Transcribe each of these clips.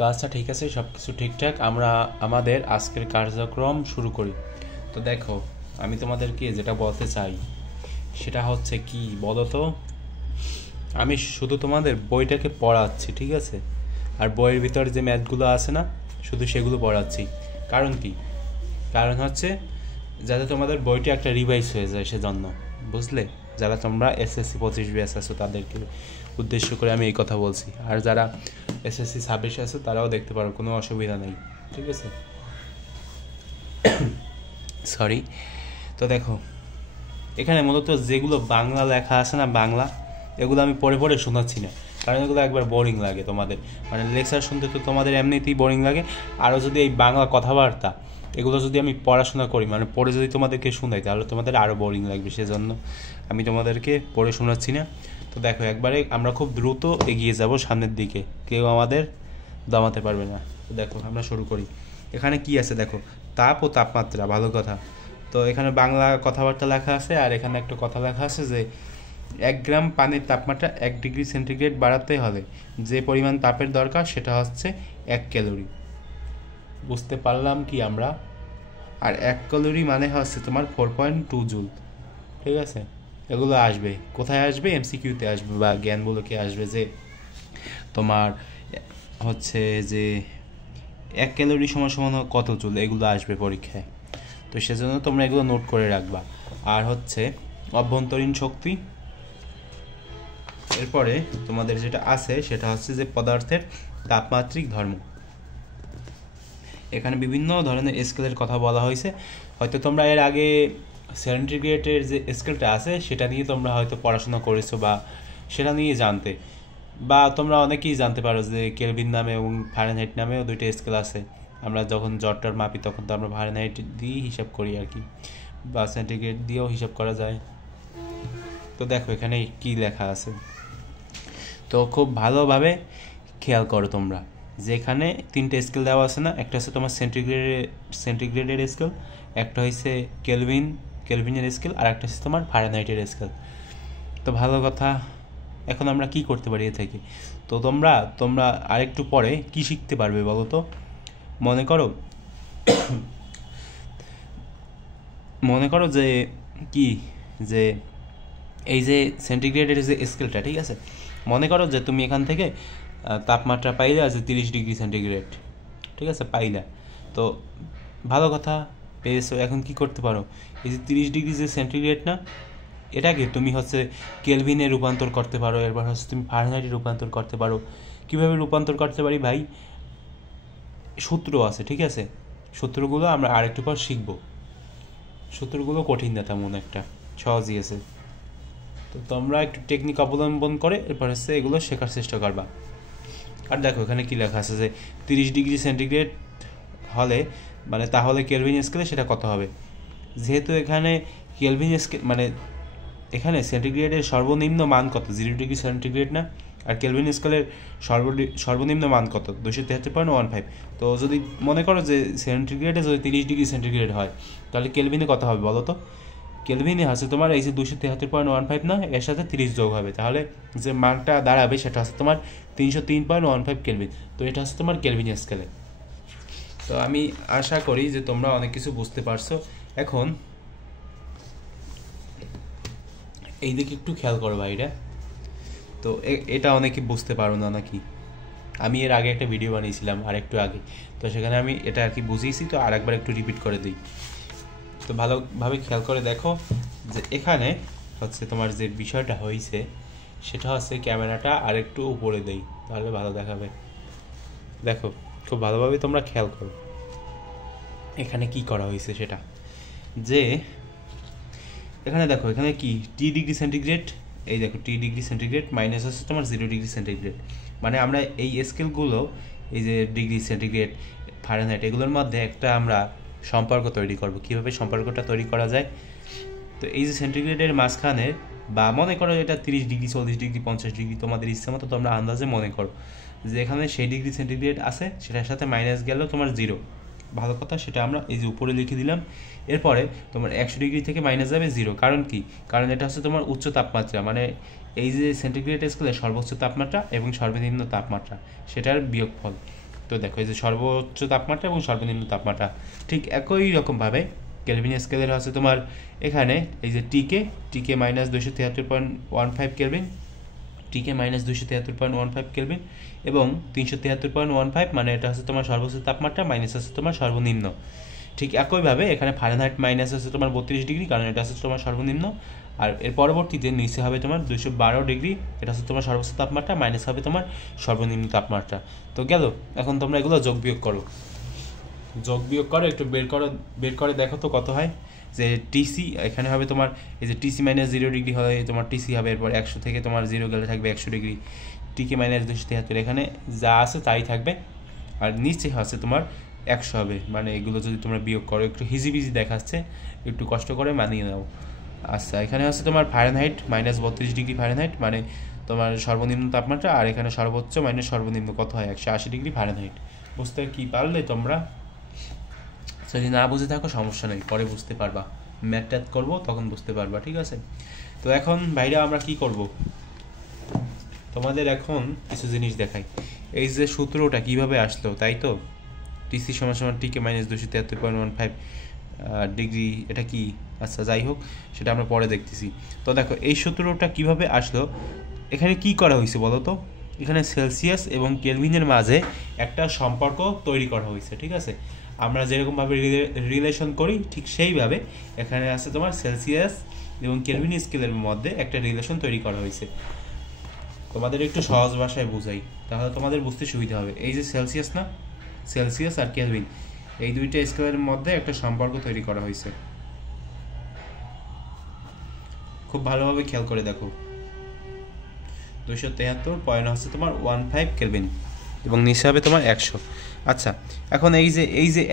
তো আচ্ছা ঠিক আছে, সব কিছু ঠিকঠাক, আমরা আমাদের আজকের কার্যক্রম শুরু করি। তো দেখো, আমি তোমাদেরকে যেটা বলতে চাই সেটা হচ্ছে কি বলো তো, আমি শুধু তোমাদের বইটাকে পড়াচ্ছি, ঠিক আছে? আর বইয়ের ভিতরে যে ম্যাথগুলো আছে না, শুধু সেগুলো পড়াচ্ছি। কারণ কি? কারণ হচ্ছে যাতে তোমাদের বইটা একটা রিভাইজ হয়ে যায়, সেজন্য। বুঝলে? যারা তোমরা এসএসসি 25 ব্যাচ আছো তাদেরকে উদ্দেশ্য করে আমি এই কথা বলছি। আর যারা এসএসসি 26 আছো তারাও দেখতে পারো, কোনো অসুবিধা নেই, ঠিক আছে? সরি। তো দেখো, এখানে মূলত যেগুলো বাংলা লেখা আছে না, বাংলা, এগুলো আমি পড়ে পড়ে শোনাচ্ছি না, কারণ এগুলো একবার বোরিং লাগে তোমাদের। মানে লেকচার শুনতে তো তোমাদের এমনিতেই বোরিং লাগে, আরও যদি এই বাংলা কথাবার্তা এগুলো যদি আমি পড়াশোনা করি, মানে পড়ে যদি তোমাদেরকে শোনাই, তাহলে তোমাদের আরও বোরিং লাগবে। সেজন্য আমি তোমাদেরকে পড়ে শোনাচ্ছি না। তো দেখো, একবারে আমরা খুব দ্রুত এগিয়ে যাব সামনের দিকে, কেউ আমাদের দমাতে পারবে না। তো দেখো, আমরা শুরু করি। এখানে কি আছে দেখো, তাপ ও তাপমাত্রা, ভালো কথা। তো এখানে বাংলা কথাবার্তা লেখা আছে, আর এখানে একটা কথা লেখা আছে যে 1 গ্রাম পানির তাপমাত্রা 1 ডিগ্রি সেন্টিগ্রেড বাড়াতে হলে যে পরিমাণ তাপের দরকার সেটা হচ্ছে 1 ক্যালোরি। বুঝতে পারলাম কি আমরা? আর 1 ক্যালোরি মানে হচ্ছে তোমার 4.2 জুল, ঠিক আছে? এগুলো আসবে কোথায়? আসবে এমসিকিউতে আসবে, বা জ্ঞানগুলোকে আসবে যে তোমার হচ্ছে যে 1 ক্যালোরি সমান সমান কত জুল, এগুলো আসবে পরীক্ষায়। তো সেজন্য তোমরা এগুলো নোট করে রাখবা। আর হচ্ছে অভ্যন্তরীণ শক্তি, এরপরে তোমাদের যেটা আছে সেটা হচ্ছে যে পদার্থের তাপমাত্রিক ধর্ম। এখানে বিভিন্ন ধরনের স্কেলের কথা বলা হয়েছে। হয়তো তোমরা এর আগে সেন্টিগ্রেডের যে স্কেলটা আছে সেটা নিয়ে তোমরা হয়তো পড়াশোনা করেছো, বা সেটা নিয়ে জানতে, বা তোমরা অনেকেই জানতে পারো যে কেলভিন নামে এবং ফারেনহাইট নামেও 2টা স্কেল আছে। আমরা যখন জ্বরটার মাপি তখন তো আমরা ফারেনহাইট দিয়েই হিসাব করি আর কি, বা সেন্টিগ্রেড দিয়েও হিসাব করা যায়। তো দেখো এখানে কি লেখা আছে, তো খুব ভালোভাবে খেয়াল করো তোমরা যে এখানে 3টে স্কেল দেওয়া আছে না। একটা হচ্ছে তোমার সেন্টিগ্রেডের স্কেল, একটা হচ্ছে কেলভিনের স্কেল, আর একটা হচ্ছে তোমার ফারেনহাইটের স্কেল। তো ভালো কথা, এখন আমরা কি করতে পারি এ থেকে? তো তোমরা আরেকটু পরে কি শিখতে পারবে বলো তো? মনে করো যে কি, যে এই যে সেন্টিগ্রেডের যে স্কেলটা, ঠিক আছে? মনে করো যে তুমি এখান থেকে তাপমাত্রা পাইলে আছে 30 ডিগ্রি সেন্টিগ্রেড, ঠিক আছে? পাইলা, তো ভালো কথা, পেয়েছো। এখন কি করতে পারো? এই যে 30 ডিগ্রি যে সেন্টিগ্রেড না, এটাকে তুমি হচ্ছে কেলভিনে রূপান্তর করতে পারো, এরপর হচ্ছে তুমি ফারেনহাইটে রূপান্তর করতে পারো। কীভাবে রূপান্তর করতে পারি ভাই? সূত্র আছে, ঠিক আছে? সূত্রগুলো আমরা আরেকটু পর শিখবো। সূত্রগুলো কঠিন না তেমন একটা, সহজই আছে। তো তোমরা একটু টেকনিক অবলম্বন করে এরপর হচ্ছে এগুলো শেখার চেষ্টা করবা। আর দেখো এখানে কি লেখা আছে যে 30 ডিগ্রি সেন্টিগ্রেড হলে, মানে তাহলে কেলভিন স্কেলে সেটা কত হবে? যেহেতু এখানে কেলভিন স্কেল মানে এখানে সেন্টিগ্রেডের সর্বনিম্ন মান কত? 0 ডিগ্রি সেন্টিগ্রেড না? আর কেলভিন স্কেলের সর্বনিম্ন মান কত? 273.15। তো যদি মনে করো যে সেন্টিগ্রেডে যদি 30 ডিগ্রি সেন্টিগ্রেড হয়, তাহলে কেলভিনে কত হবে বলো তো? কেলভিনে হচ্ছে তোমার এই যে 273.15 না, এর সাথে 30 যোগ হবে, তাহলে যে মানটা দাঁড়াবে সেটা হচ্ছে তোমার 303.15 কেলভিন। তো এটা হচ্ছে তোমার কেলভিন স্কেলে। তো আমি আশা করি যে তোমরা অনেক কিছু বুঝতে পারছো। এখন এই দিকে একটু খেয়াল করো ভাইরা। তো এটা অনেকে বুঝতে পারো না নাকি? আমি এর আগে একটা ভিডিও বানিয়েছিলাম আর একটু আগে, তো সেখানে আমি এটা আর কি বুঝিয়েছি, তো আর একবার একটু রিপিট করে দিই। তো ভালোভাবে খেয়াল করে দেখো যে এখানে হচ্ছে তোমার যে বিষয়টা হয়েছে সেটা হচ্ছে, ক্যামেরাটা আর একটু উপরে দেই তাহলে ভালো দেখাবে। দেখো খুব ভালোভাবে তোমরা খেয়াল করো এখানে কি করা হয়েছে সেটা, যে এখানে দেখো এখানে কি টি ডিগ্রি সেন্টিগ্রেড, এই দেখো টি ডিগ্রি সেন্টিগ্রেড মাইনাস হচ্ছে তোমার 0 ডিগ্রি সেন্টিগ্রেড। মানে আমরা এই স্কেলগুলো, এই যে ডিগ্রি সেন্টিগ্রেড, ফারেনহাইট, এগুলোর মধ্যে একটা আমরা সম্পর্ক তৈরি করব। কীভাবে সম্পর্কটা তৈরি করা যায়? তো এই যে সেন্টিগ্রেডের মাঝখানে, বা মনে করো এটা 30 ডিগ্রি, 40 ডিগ্রি, 50 ডিগ্রি, তোমাদের ইচ্ছে মতো তোমরা আন্দাজে মনে করো যে এখানে সেই ডিগ্রি সেন্টিগ্রেড আছে, সেটার সাথে মাইনাস গেলেও তোমার 0। ভালো কথা, সেটা আমরা এই যে উপরে লিখে দিলাম। এরপরে তোমার 100 ডিগ্রি থেকে মাইনাস যাবে 0। কারণ কি? কারণ এটা হচ্ছে তোমার উচ্চ তাপমাত্রা, মানে এই যে সেন্টিগ্রেড স্কেলের সর্বোচ্চ তাপমাত্রা এবং সর্বনিম্ন তাপমাত্রা সেটার বিয়োগফল। তো দেখো এই যে সর্বোচ্চ তাপমাত্রা এবং সর্বনিম্ন তাপমাত্রা ঠিক একই রকমভাবে কেলভিন স্কেলের হচ্ছে তোমার এখানে এই যে টিকে মাইনাস 273.15 কেলভিন, টিকে মাইনাস 273.15 কেলভিন এবং 373.15, মানে এটা হচ্ছে তোমার সর্বোচ্চ তাপমাত্রা মাইনাস আছে তোমার সর্বনিম্ন। ঠিক একইভাবে এখানে ফারেনহাইট মাইনাস আছে তোমার 32 ডিগ্রি, কারণ এটা হচ্ছে তোমার সর্বনিম্ন। আর এর পরবর্তীতে নিচে হবে তোমার 212 ডিগ্রি, এটা হচ্ছে তোমার সর্বোচ্চ তাপমাত্রা, মাইনাস হবে তোমার সর্বনিম্ন তাপমাত্রা। তো গেল, এখন তোমরা এগুলো যোগ বিয়োগ করো, একটু বের করে দেখো তো কত হয়। যে টিসি এখানে হবে তোমার এই যে টিসি মাইনাস 0 ডিগ্রি হয় তোমার টিসি হবে, এরপর 100 থেকে তোমার 0 গেলে থাকবে 100 ডিগ্রি, টিকে মাইনাস 273, এখানে যা আছে তাই থাকবে। আর নিচে হচ্ছে তোমার 100 হবে, মানে এগুলো যদি তোমরা বিয়োগ করো, একটু হিজিবিজি দেখাচ্ছে, একটু কষ্ট করে মানিয়ে নাও। আচ্ছা, এখানে হচ্ছে তোমার ফারেনহাইট মাইনাস 32 ডিগ্রি ফারেনহাইট, মানে তোমার সর্বনিম্ন তাপমাত্রা, আর এখানে সর্বোচ্চ মাইনাস সর্বনিম্ন কত হয় 180 ডিগ্রি ফারেনহাইট। বুঝতে কি পারলে তোমরা? যদি না বুঝে থাকো সমস্যা নেই, পরে বুঝতে পারবা, ম্যাথ করবো তখন বুঝতে পারবা, ঠিক আছে? তো এখন বাইরে আমরা কি করব, তোমাদের এখন কিছু জিনিস দেখাই। এই যে সূত্রটা কিভাবে আসলো, তাই তো টিসি সমান সমান টিকে মাইনাস 273.15 ডিগ্রি, এটা কি? আচ্ছা যাই হোক, সেটা আমরা পরে দেখতেছি। তো দেখো এই সূত্রটা কিভাবে আসলো, এখানে কি করা হয়েছে বলো তো? এখানে সেলসিয়াস এবং কেলভিনের মাঝে একটা সম্পর্ক তৈরি করা হয়েছে, ঠিক আছে? আমরা যেরকমভাবে রিলেশন করি ঠিক সেইভাবে এখানে আছে তোমার সেলসিয়াস এবং কেলভিন স্কেলের মধ্যে একটা রিলেশন তৈরি করা হয়েছে। তোমাদের একটু সহজ ভাষায় বুঝাই, তাহলে তোমাদের বুঝতে সুবিধা হবে। এই যে সেলসিয়াস না, সেলসিয়াস আর কেলভিন, এই দুইটা স্কেলের মধ্যে একটা সম্পর্ক তৈরি করা হয়েছে। খুব ভালোভাবে খেয়াল করে দেখো, 273 পয়েন্ট হচ্ছে তোমার 15 কেলভিন এবং নিচে হবে তোমার 100। আচ্ছা, এখন এই যে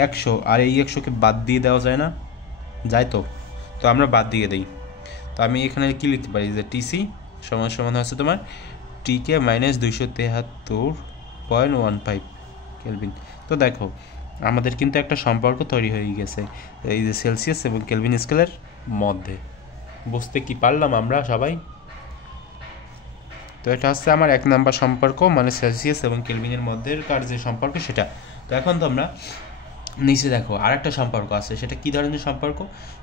100 আর এই 100কে বাদ দিয়ে দেওয়া যায় না? যায় তো আমরা বাদ দিয়ে দিই। তো আমি এখানে কি লিখতে পারি, যে টিসি সমান সমান হচ্ছে তোমার টিকে মাইনাস 273.15 কেলভিন। তো দেখো আমাদের কিন্তু একটা সম্পর্ক তৈরি হয়ে গেছে এই যে সেলসিয়াস এবং কেলভিন স্কেলের মধ্যে। বুঝতে কি পারলাম আমরা সবাই? তো এটা হচ্ছে আমার 1 নাম্বার সম্পর্ক, মানে সেলসিয়াস এবং কেলভিনের মধ্যেকার যে সম্পর্ক সেটা। তো এখন তোমরা নিচে দেখো আর একটা সম্পর্ক আছে, সেটা কি ধরনের সম্পর্ক?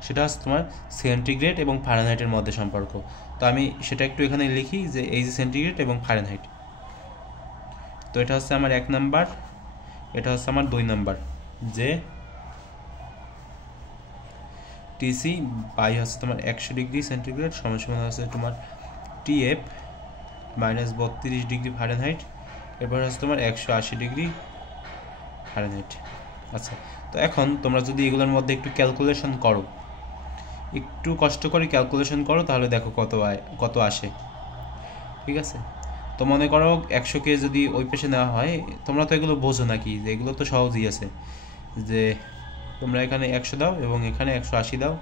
সেটা হচ্ছে তোমার সেন্টিগ্রেড এবং ফারেনহাইটের মধ্যে সম্পর্ক। তো আমি সেটা একটু এখানে লিখি, যে এই যে সেন্টিগ্রেড এবং ফারেনহাইট, তো এটা হচ্ছে আমার 1 নাম্বার, এটা হচ্ছে আমার 2 নাম্বার, যে টিসি বাই হচ্ছে তোমার 100 ডিগ্রি সেন্টিগ্রেড সমান সমান হচ্ছে তোমার টিএফ মাইনাস 32 ডিগ্রি ফারেনহাইট, এরপর হচ্ছে তোমার 180 ডিগ্রি ফারেনহাইট। আচ্ছা, তো এখন তোমরা যদি এগুলোর মধ্যে একটু ক্যালকুলেশন করো, একটু কষ্ট করে ক্যালকুলেশন করো, তাহলে দেখো কত আসে, ঠিক আছে? তো মনে করো 100কে যদি ওই পেশে নেওয়া হয়, তোমরা তো এগুলো বোঝো নাকি, যে এগুলো তো সহজই আছে, যে তোমরা এখানে 100 দাও এবং এখানে 180 দাও,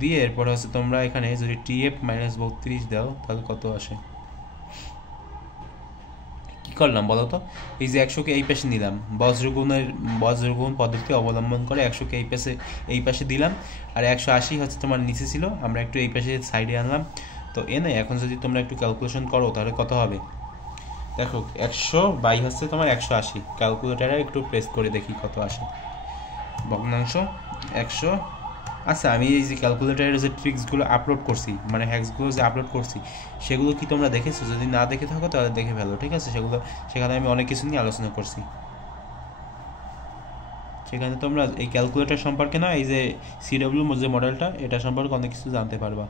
দিয়ে এরপর হচ্ছে তোমরা এখানে যদি টিএফ মাইনাস 32 দাও, তাহলে কত আসে? কি করলাম বলো তো? এই যে 100কে এই পাশে নিলাম, বজ্রগুণ পদ্ধতি অবলম্বন করে 100কে এই পাশে দিলাম, আর 180 হচ্ছে তোমার নিচে ছিল, আমরা একটু এই পাশে সাইডে আনলাম। তো এনে এখন যদি তোমরা একটু ক্যালকুলেশন করো, তাহলে কত হবে দেখো। 100 বাই হচ্ছে তোমার 180, ক্যালকুলেটারে একটু প্রেস করে দেখি কত আসে। ভগ্নাংশ 100। আচ্ছা, আমি এই যে ক্যালকুলেটারের যে ট্রিক্সগুলো আপলোড করছি, মানে হ্যাক্সগুলো যে আপলোড করছি, সেগুলো কি তোমরা দেখেছো? যদি না দেখে থাকো তাহলে দেখে ফেলো, ঠিক আছে? সেখানে আমি অনেক কিছু নিয়ে আলোচনা করছি। সেখানে তোমরা এই ক্যালকুলেটার সম্পর্কে না, এই যে সিডব্লিউ যে মডেলটা, এটা সম্পর্কে অনেক কিছু জানতে পারবা।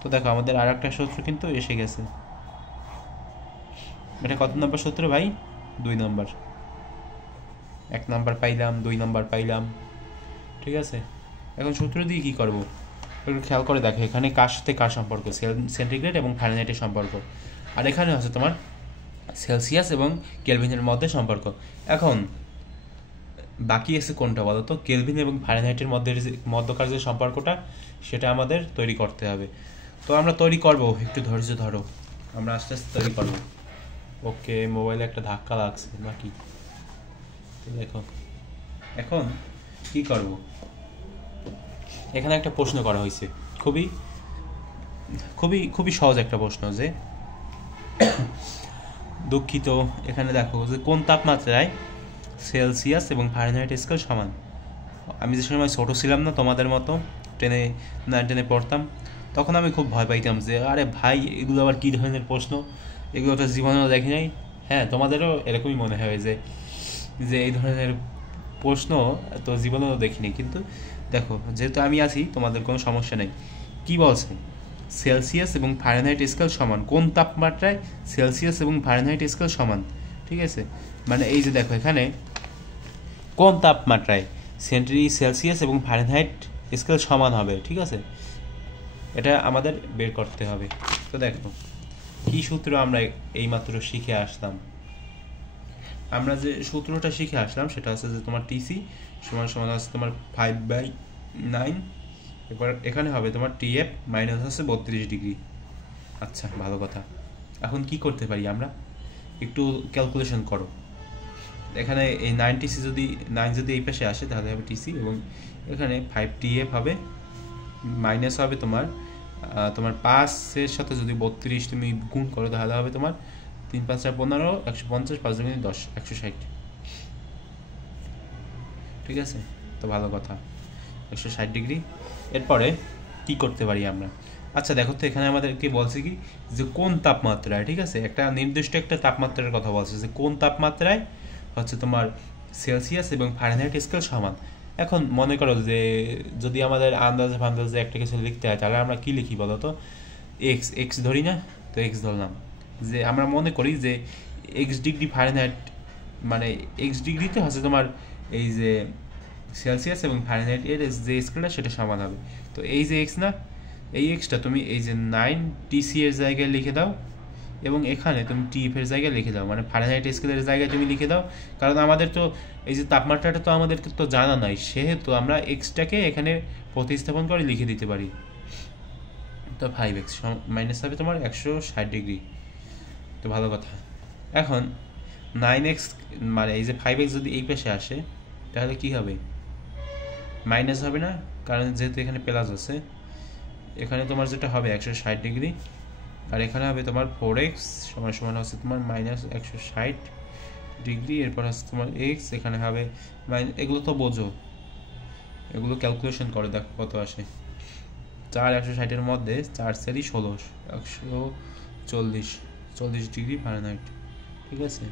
তো দেখো আমাদের আর একটা সূত্র কিন্তু এসে গেছে। এটা কত নম্বর সূত্র ভাই? 2 নম্বর। 1 নাম্বার পাইলাম, 2 নাম্বার পাইলাম, ঠিক আছে? এখন সূত্র দিয়ে কী করবো একটু খেয়াল করে দেখো, এখানে কার সাথে কার সম্পর্ক, সেন্টিগ্রেড এবং ফারেনহাইটের সম্পর্ক, আর এখানে হচ্ছে তোমার সেলসিয়াস এবং কেলভিনের মধ্যে সম্পর্ক। এখন বাকি আছে কোনটা বলো তো? কেলভিন এবং ফারেনহাইটের মধ্যকার যে সম্পর্কটা, সেটা আমাদের তৈরি করতে হবে। তো আমরা তৈরি করব, একটু ধৈর্য ধরো, আমরা আস্তে আস্তে তৈরি করব। ওকে, মোবাইলে একটা ধাক্কা লাগছে নাকি? দেখো এখন কি করব, এখানে একটা প্রশ্ন করা হয়েছে, খুবই খুবই খুবই সহজ একটা প্রশ্ন, যে দুঃখিত, এখানে দেখো যে কোন তাপমাত্রায় সেলসিয়াস এবং ফারেনহাইট স্কেল সমান। আমি যে সময় ছোটো ছিলাম না তোমাদের মতো, 9-10 পড়তাম, তখন আমি খুব ভয় পাইতাম যে আরে ভাই এগুলো আবার কী ধরনের প্রশ্ন, এগুলো তো জীবনেও দেখি নাই। হ্যাঁ, তোমাদেরও এরকমই মনে হয় যে যে এই ধরনের প্রশ্ন তো জীবনেও দেখিনি, কিন্তু দেখো যেহেতু আমি আছি তোমাদের কোনো সমস্যা নেই। কি বলছে, সেলসিয়াস এবং ফারেনহাইট স্কেল সমান কোন তাপমাত্রায় সেলসিয়াস এবং ফারেনহাইট স্কেল সমান, ঠিক আছে। মানে এই যে দেখো এখানে কোন তাপমাত্রায় সেলসিয়াস এবং ফারেনহাইট স্কেল সমান হবে, ঠিক আছে, এটা আমাদের বের করতে হবে। তো দেখো কি সূত্র আমরা এইমাত্র শিখে আসলাম। আমরা যে সূত্রটা শিখে আসলাম সেটা হচ্ছে যে তোমার টিসি সমান সমান আছে তোমার 5/9, এবার এখানে হবে তোমার টিএফ মাইনাস আছে 32 ডিগ্রি। আচ্ছা, ভালো কথা। এখন কি করতে পারি আমরা, একটু ক্যালকুলেশন করো। এখানে এই 9 যদি এই পাশে আসে তাহলে হবে টিসি, এবং এখানে 5 টিএফ হবে, মাইনাস হবে তোমার 5-এর সাথে যদি 32 তুমি গুণ করো তাহলে হবে তোমার 3-5-15, 150, 5-10, 160, ঠিক আছে। তো ভালো কথা, 160 ডিগ্রি। এরপরে কি করতে পারি আমরা, আচ্ছা দেখো তো এখানে আমাদেরকে বলছে কি যে কোন তাপমাত্রায়, ঠিক আছে, একটা নির্দিষ্ট একটা তাপমাত্রার কথা বলছে যে কোন তাপমাত্রায় হচ্ছে তোমার সেলসিয়াস এবং ফারেনহাইট স্কেল সমান। এখন মনে করো যে যদি আমাদের আন্দাজে একটা কিছু লিখতে হয় তাহলে আমরা কি লিখি বলো তো, এক্স ধরি না, তো এক্স ধরলাম। যে আমরা মনে করি যে এক্স ডিগ্রি ফারেনহাইট, মানে এক্স ডিগ্রিতে হচ্ছে তোমার এই যে সেলসিয়াস এবং ফারেনহাইট এর যে স্কেলটা সেটা সমান হবে। তো এই যে এক্স না, এই এক্সটা তুমি এই যে 9 টিসি এর জায়গায় লিখে দাও, এবং এখানে তুমি টিএফ এর জায়গায় লিখে দাও, মানে ফারেনহাইট স্কেলের জায়গায় তুমি লিখে দাও। কারণ আমাদের তো এই যে তাপমাত্রাটা তো আমাদেরকে তো জানা নাই, সেহেতু আমরা এক্সটাকে এখানে প্রতিস্থাপন করে লিখে দিতে পারি। তো 5x মাইনাস হবে তোমার 160 ডিগ্রি। তো ভালো কথা। এখন 9x মানে এই যে 5x যদি এই পাশে আসে তাহলে কি হবে, মাইনাস হবে না, কারণ যেহেতু এখানে প্লাস আছে। এখানে তোমার যেটা হবে 160 ডিগ্রি, আর এখানে হবে তোমার 4x সমান সমান হচ্ছে তোমার মাইনাস 160 ডিগ্রি। এরপর হচ্ছে তোমার এক্স, এখানে হবে এগুলো তো বোঝো, এগুলো ক্যালকুলেশন করে দেখো কত আসে। 160-এর মধ্যে 4-16, 140 ডিগ্রি ফারেনহাইট, ঠিক আছে।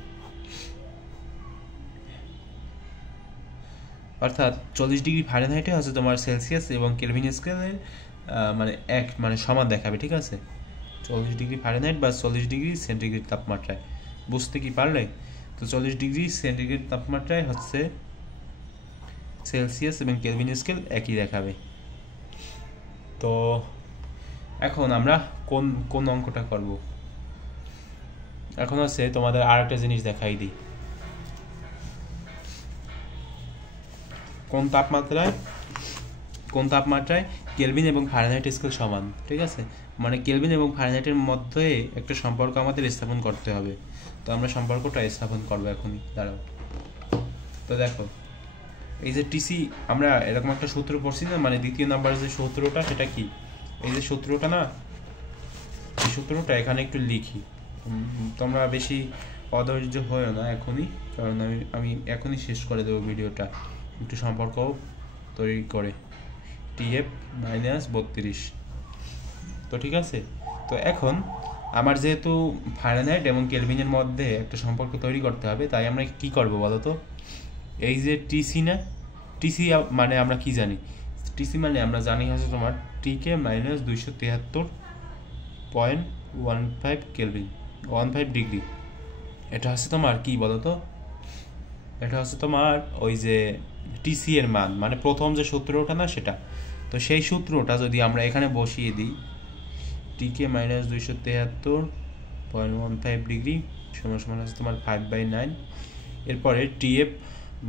অর্থাৎ 40 ডিগ্রি ফারেনহাইটে হচ্ছে তোমার সেলসিয়াস এবং কেলভিন স্কেলের মানে সমান দেখাবে, ঠিক আছে। 40 ডিগ্রি ফারেনহাইট বা 40 ডিগ্রি সেন্টিগ্রেড তাপমাত্রায়, বুঝতে কি পারলে? তো 40 ডিগ্রি সেন্টিগ্রেড তাপমাত্রায় হচ্ছে সেলসিয়াস এবং কেলভিন স্কেল একই দেখাবে। তো এখন আমরা কোন অঙ্কটা করব, এখন হচ্ছে তোমাদের আর একটা জিনিস দেখাই দিই। কোন তাপমাত্রায় কেলভিন এবং ফারেনহাইট স্কেল সমান, ঠিক আছে। মানে কেলভিন এবং ফারেনহাইটের মধ্যে একটা সম্পর্ক আমাদের স্থাপন করতে হবে। তো আমরা সম্পর্কটা স্থাপন করবো এখনই, দাঁড়াও। তো দেখো এই যে টিসি, আমরা এরকম একটা সূত্র পড়ছি না, মানে দ্বিতীয় নাম্বার যে সূত্রটা, সেটা কি, এই যে সূত্রটা না, এই সূত্রটা এখানে একটু লিখি। তোমরা বেশি অধৈর্য হয়েও না এখনই, কারণ আমি এখনই শেষ করে দেবো ভিডিওটা। একটু সম্পর্ক তৈরি করে টিএফ মাইনাস 32, তো ঠিক আছে। তো এখন আমার যেহেতু ফারেনহাইট এবং কেলভিনের মধ্যে একটা সম্পর্ক তৈরি করতে হবে, তাই আমরা কি করব বলো তো, এই যে টিসি না, টিসি মানে আমরা কি জানি, টিসি মানে আমরা জানি হচ্ছে তোমার টিকে মাইনাস 273.15 কেলভিন, 15 ডিগ্রি। এটা হচ্ছে তোমার কি বলো তো, এটা হচ্ছে তোমার ওই যে টিসি এর মান, মানে প্রথম যে সূত্রটা না সেটা। তো সেই সূত্রটা যদি আমরা এখানে বসিয়ে দিই, টিকে মাইনাস 273.15 ডিগ্রি সমান সমান হচ্ছে তোমার 5/9, এরপরে টিএফ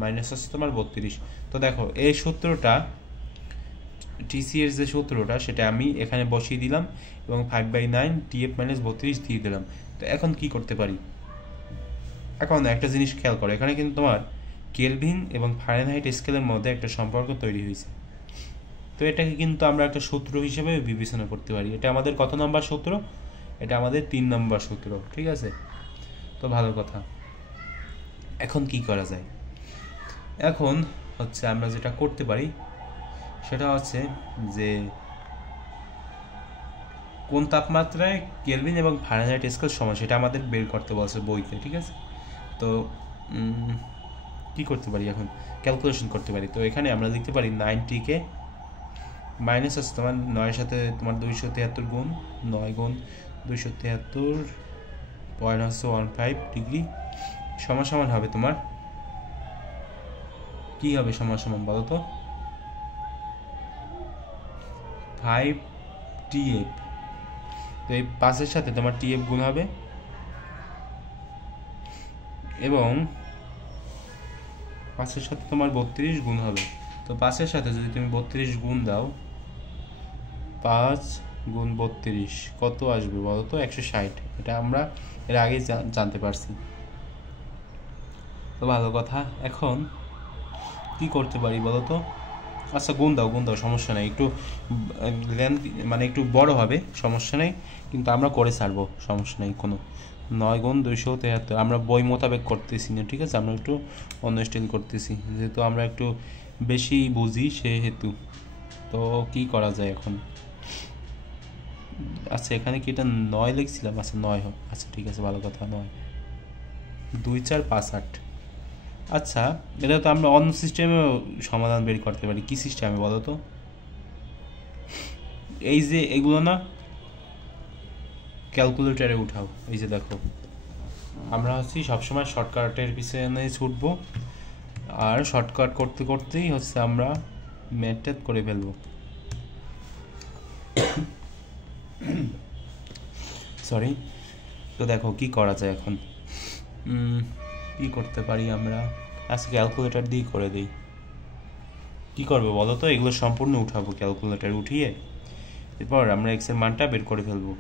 মাইনাস হচ্ছে তোমার 32। তো দেখো এই সূত্রটা, টিসি এর যে সূত্রটা সেটা আমি এখানে বসিয়ে দিলাম, এবং 5/9 টিএফ মাইনাস 32 দিয়ে দিলাম। তো এখন কি করতে পারি, এখন একটা জিনিস খেয়াল করো, এখানে কিন্তু তোমার কেলভিন এবং ফারেনহাইট স্কেলের মধ্যে একটা সম্পর্ক তৈরি হয়েছে। তো এটাকে কিন্তু আমরা একটা সূত্র হিসেবে বিবেচনা করতে পারি। এটা আমাদের কত নম্বর সূত্র, এটা আমাদের 3 নম্বর সূত্র, ঠিক আছে। তো ভালো কথা। এখন কি করা যায়, এখন হচ্ছে আমরা যেটা করতে পারি সেটা হচ্ছে যে কোন তাপমাত্রায় কেলভিন এবং ফারেনহাইট স্কেল সমান সেটা আমাদের বের করতে বলছে বইতে, ঠিক আছে। তো কি করতে পারি এখন, ক্যালকুলেশন করতে পারি। তো এখানে আমরা লিখতে পারি 90কে মাইনাস হচ্ছে তোমার 9-এর সাথে তোমার 273 গুণ 9 গুণ 273 পয়েন্ট হচ্ছে 15 ডিগ্রি সমান সমান হবে তোমার কি হবে, সমান সমান বলো তো 5 TF। তো এই 5-এর সাথে তোমার TF গুণ হবে এবং 5-এর সাথে তোমার 32 গুণ হবে। তো 5-এর সাথে যদি তুমি 32 গুণ দাও, 5 গুণ 32 কত আসবে বলো তো, 160। এটা আমরা এর আগে জানতে পারছি। তো ভালো কথা, এখন কি করতে পারি বলো তো, আচ্ছা গুণ দাও সমস্যা নেই, একটু লেন্থ মানে একটু বড় হবে সমস্যা নেই, কিন্তু আমরা করে ছাড়বো সমস্যা নেই কোনো। 9 গুণ 273 আমরা বই মোতাবেক করতেছি না, ঠিক আছে, আমরা একটু অন্য স্টাইল করতেছি যেহেতু আমরা একটু বেশি বুঝি সেহেতু। তো কি করা যায় এখন, আচ্ছা এখানে কি এটা 9 লিখছিলাম, আচ্ছা 9 হোক, আচ্ছা ঠিক আছে ভালো কথা, 9 2 4 5 8। আচ্ছা এটা তো আমরা অন্য সিস্টেমেও সমাধান বের করতে পারি। কি সিস্টেমে বলো তো, এই যে এগুলো না ক্যালকুলেটারে উঠাও, এই যে দেখো আমরা হচ্ছি সবসময় শর্টকাটের পিছনে ছুটবো, আর শর্টকাট করতে করতেই হচ্ছে আমরা ম্যাথ করে ফেলবো। সরি। তো দেখো কি করা যায় এখন, কি করতে পারি আমরা, আজকে ক্যালকুলেটর দিয়ে করে দিই। কি করবে বলো তো, এগুলো সম্পূর্ণ উঠাবো ক্যালকুলেটর উঠিয়ে, এরপর আমরা এক্স এর মানটা বের করে ফেলবো।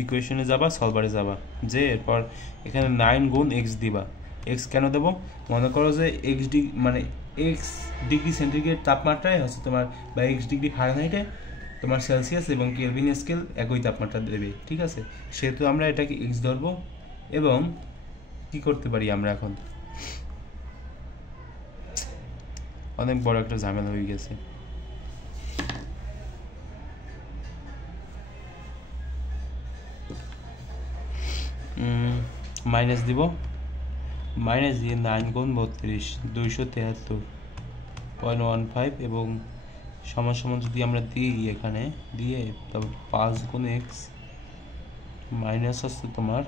ইকুয়েশনে যাবা, সলভারে যাবা, যে এরপর এখানে 9 গুণ এক্স দিবা। এক্স কেন দেবো, মনে করো যে এক্স মানে এক্স ডিগ্রি সেন্টিগ্রেড তাপমাত্রায় হচ্ছে তোমার, বা এক্স ডিগ্রি ফারেনহাইটে তোমার সেলসিয়াস এবং কেলভিন স্কেল একই তাপমাত্রা দেবে, ঠিক আছে। সেহেতু আমরা এটাকে এক্স ধরবো। এবং কি করতে পারি আমরা এখন, অনেক বড় একটা ঝামেলা হয়ে গেছে। মাইনাস দিব, মাইনাস দিয়ে 9 গুণ 32 273.15 এবং সমান সমান যদি আমরা দিই এখানে দিয়ে, তারপর 5 গুণ এক্স মাইনাস হচ্ছে তোমার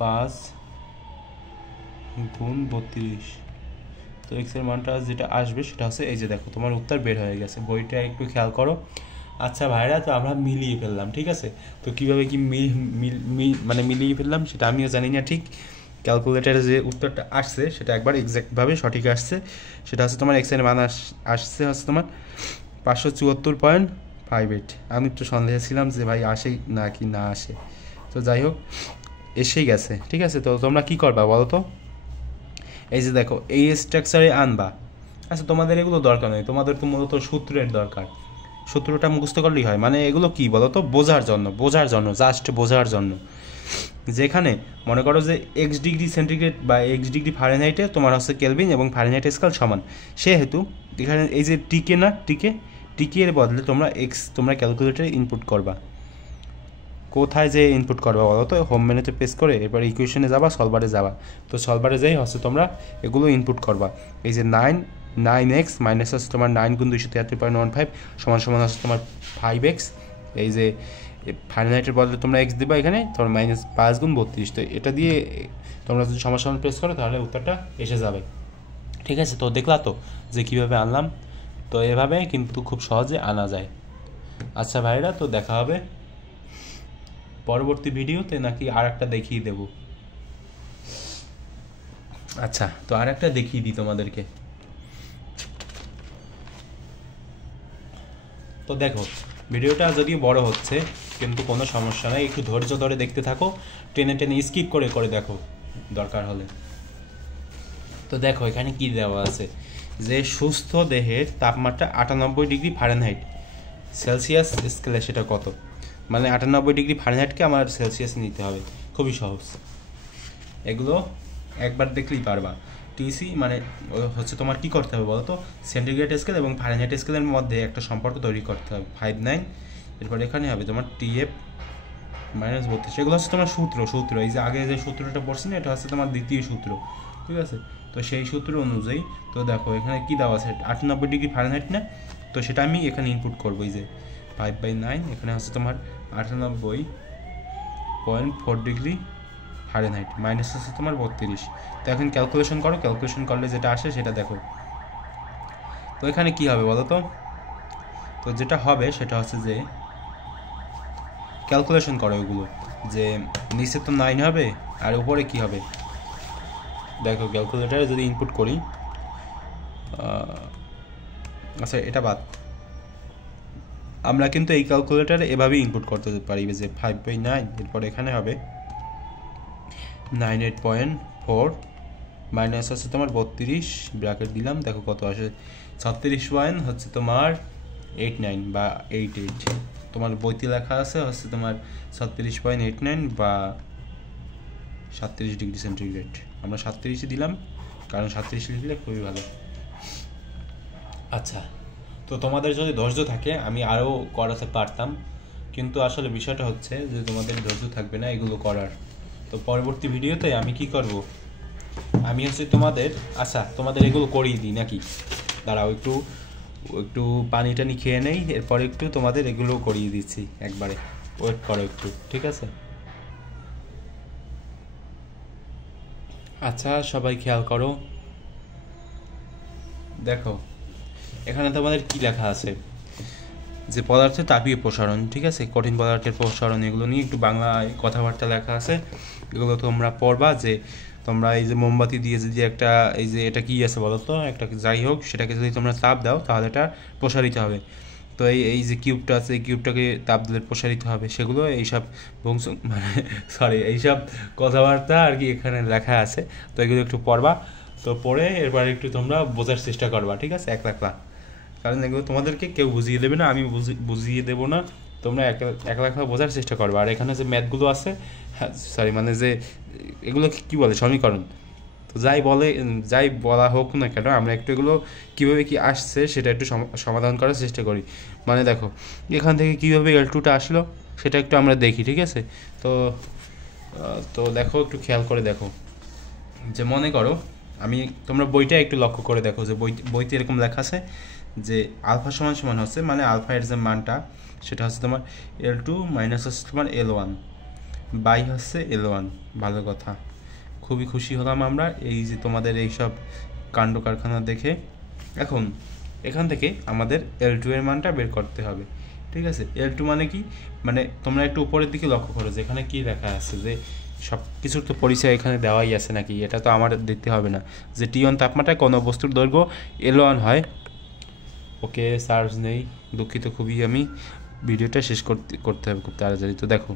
5 গুণ 32। তো এক্স এর মানটা যেটা আসবে সেটা হচ্ছে এই যে দেখো তোমার উত্তর বের হয়ে গেছে, বইটা একটু খেয়াল করো। আচ্ছা ভাইরা, তো আমরা মিলিয়ে ফেললাম, ঠিক আছে। তো কীভাবে কি মানে মিলিয়ে ফেললাম সেটা আমিও জানি না ঠিক। ক্যালকুলেটারে যে উত্তরটা আসছে সেটা একবার এক্স্যাক্টভাবে সঠিক আসছে, সেটা হচ্ছে তোমার এক্স এর মান আসছে হচ্ছে তোমার 574.58। আমি একটু সন্দেহে ছিলাম যে ভাই আসে না কি না আসে, তো যাই হোক এসেই গেছে, ঠিক আছে। তো তোমরা কি করবা বলো তো, এই যে দেখো এই স্ট্রাকচারে আনবা। আচ্ছা তোমাদের এগুলো দরকার নেই, তোমাদের তো মূলত সূত্রের দরকার, সূত্রটা মুখস্থ করলেই হয়। মানে এগুলো কি বলো তো, বোঝার জন্য জাস্ট বোঝার জন্য। যেখানে মনে করো যে এক্স ডিগ্রি সেন্টিগ্রেড বা এক্স ডিগ্রি ফারেনহাইটে তোমার হচ্ছে কেলভিন এবং ফারেনহাইট স্কেল সমান, সেহেতু এখানে এই যে টিকে না টিকে এর বদলে তোমরা ক্যালকুলেটারে ইনপুট করবা। কোথায় যে ইনপুট করবা বলো তো, হোম মেনুতে প্রেস করে এরপর ইকুয়েশনে যাবা, সলভারে যাবা। তো সলভারে যাই হচ্ছে তোমরা এগুলো ইনপুট করবা। এই যে 9x মাইনাস হচ্ছে তোমার 9 গুণ 273.15 সমান সমান হচ্ছে তোমার 5x। এই যে ফারেনহাইটের বদলে তোমরা এক্স দিবা, এখানে তোমার মাইনাস 5 গুণ 32। তো এটা দিয়ে তোমরা যদি সমান সমান প্রেস করো তাহলে উত্তরটা এসে যাবে, ঠিক আছে। তো দেখলা তো যে কীভাবে আনলাম, তো এভাবে কিন্তু খুব সহজে আনা যায়। আচ্ছা ভাইরা, তো দেখা হবে পরবর্তী ভিডিওতে, নাকি আর একটা দেখিয়ে দেব? আচ্ছা তো আর একটা দেখিয়ে দিই তোমাদেরকে। তো দেখো ভিডিওটা যদিও বড় হচ্ছে কিন্তু কোনো সমস্যা নেই, একটু ধৈর্য ধরে দেখতে থাকো, টেনে স্কিপ করে দেখো দরকার হলে। তো দেখো এখানে কি দেওয়া আছে, যে সুস্থ দেহের তাপমাত্রা 98 ডিগ্রি ফারেনহাইট, সেলসিয়াস স্কেলে সেটা কত, মানে 98 ডিগ্রি ফারেনহাইটকে আমার সেলসিয়াস নিতে হবে, খুবই সহজ। এগুলো একবার দেখলেই পারবা। টিসি মানে হচ্ছে তোমার কি করতে হবে বলো তো, সেন্টিগ্রেড স্কেল এবং ফারেনহাইট স্কেলের মধ্যে একটা সম্পর্ক তৈরি করতে হবে 59, এরপর এখানে হবে তোমার TF -32। এগুলো হচ্ছে তোমার সূত্র এই যে আগে যে সূত্রটা পড়ছি না, এটা হচ্ছে তোমার দ্বিতীয় সূত্র, ঠিক আছে। তো সেই সূত্র অনুযায়ী তো দেখো এখানে কি দেওয়া আছে, 98 ডিগ্রি ফারেনহাইট না, তো সেটা আমি এখানে ইনপুট করবো। এই যে 5/9 এখানে হচ্ছে তোমার 98.4 ডিগ্রি ফারেনহাইট, মাইনাস হচ্ছে তোমার 32। তো এখন ক্যালকুলেশন করো, ক্যালকুলেশন করলে যেটা আসে সেটা দেখো। তো এখানে কি হবে বলো তো, তো যেটা হবে সেটা হচ্ছে যে ক্যালকুলেশন করো ওগুলো, যে নিচে তো 9 হবে আর উপরে কি হবে দেখো। ক্যালকুলেটারে যদি ইনপুট করি, আচ্ছা এটা বাদ, আমরা কিন্তু এই ক্যালকুলেটারে এভাবেই ইনপুট করতে পারি যে 5/9, এরপর এখানে হবে 98.4 মাইনাস হচ্ছে তোমার 32 ব্র্যাকেট দিলাম, দেখো কত আসে 36 হচ্ছে তোমার 89 বা 88। তোমার বইতে লেখা আছে হচ্ছে তোমার 36.89 বা 37 ডিগ্রি সেন্টিগ্রেড। আমরা 37 দিলাম, কারণ 37 লিখলে খুবই ভালো। আচ্ছা, তো তোমাদের যদি ধৈর্য থাকে আমি আরও করাতে পারতাম, কিন্তু আসলে বিষয়টা হচ্ছে যে তোমাদের ধৈর্য থাকবে না এগুলো করার। তো পরবর্তী ভিডিওতে আমি কি করব, আমি হচ্ছে তোমাদের এগুলো করিয়ে দিই নাকি, দাঁড়াও একটু একটু পানি টানি খেয়ে নেই, এরপর একটু তোমাদের এগুলো করিয়ে দিচ্ছি একবারে, ওয়েট করো একটু, ঠিক আছে। আচ্ছা সবাই খেয়াল করো, দেখো এখানে তোমাদের কি লেখা আছে, যে পদার্থের তাপীয় প্রসারণ, ঠিক আছে, কঠিন পদার্থের প্রসারণ, এগুলো নিয়ে একটু বাংলায় কথাবার্তা লেখা আছে, এগুলো তোমরা পড়বা। যে তোমরা এই যে মোমবাতি দিয়ে যদি একটা, এই যে এটা কি আছে বলো তো, একটা যাই হোক সেটাকে যদি তোমরা তাপ দাও তাহলে এটা প্রসারিত হবে। তো এই যে কিউবটা আছে, এই কিউবটাকে তাপ দিলে প্রসারিত হবে, সেগুলো এইসব এইসব কথাবার্তা আর কি এখানে লেখা আছে। তো এগুলো একটু পড়বা, তো পড়ে এরপর একটু তোমরা বোঝার চেষ্টা করবা, ঠিক আছে, একলা, কারণ এগুলো তোমাদেরকে কেউ বুঝিয়ে দেবে না, আমি বুঝিয়ে দেবো না, তোমরা একলা বোঝার চেষ্টা করবে। আর এখানে যে ম্যাথগুলো আছে, মানে যে এগুলো কি বলে সমীকরণ, তো যাই বলা হোক না কেন, আমরা একটু এগুলো কীভাবে কি আসছে সেটা একটু সমাধান করার চেষ্টা করি। মানে দেখো এখান থেকে কীভাবে L2টা আসলো সেটা একটু আমরা দেখি, ঠিক আছে। তো দেখো একটু খেয়াল করে দেখো, যে মনে করো তোমরা বইটা একটু লক্ষ্য করে দেখো, যে বইতে এরকম লেখা আছে যে আলফা সমান হচ্ছে, মানে আলফা এর যে মানটা সেটা হচ্ছে তোমার L2 মাইনাস হচ্ছে তোমার L1 বাই হচ্ছে L1। ভালো কথা, খুবই খুশি হলাম আমরা এই যে তোমাদের এইসব কাণ্ড কারখানা দেখে। এখন এখান থেকে আমাদের L2 এর মানটা বের করতে হবে, ঠিক আছে। L2 মানে কি, মানে তোমরা একটু উপরের দিকে লক্ষ্য করো, যে এখানে কি লেখা আছে, যে সব কিছুর তো পরিচয় এখানে দেওয়াই আছে নাকি, এটা তো আমার দেখতে হবে না। যে T1 তাপমাত্রায় কোনো বস্তুর দৈর্ঘ্য L1 হয়, ওকে চার্জ নেই, দুঃখিত খুবই, আমি ভিডিওটা শেষ করতে হবে খুব তাড়াতাড়ি। তো দেখো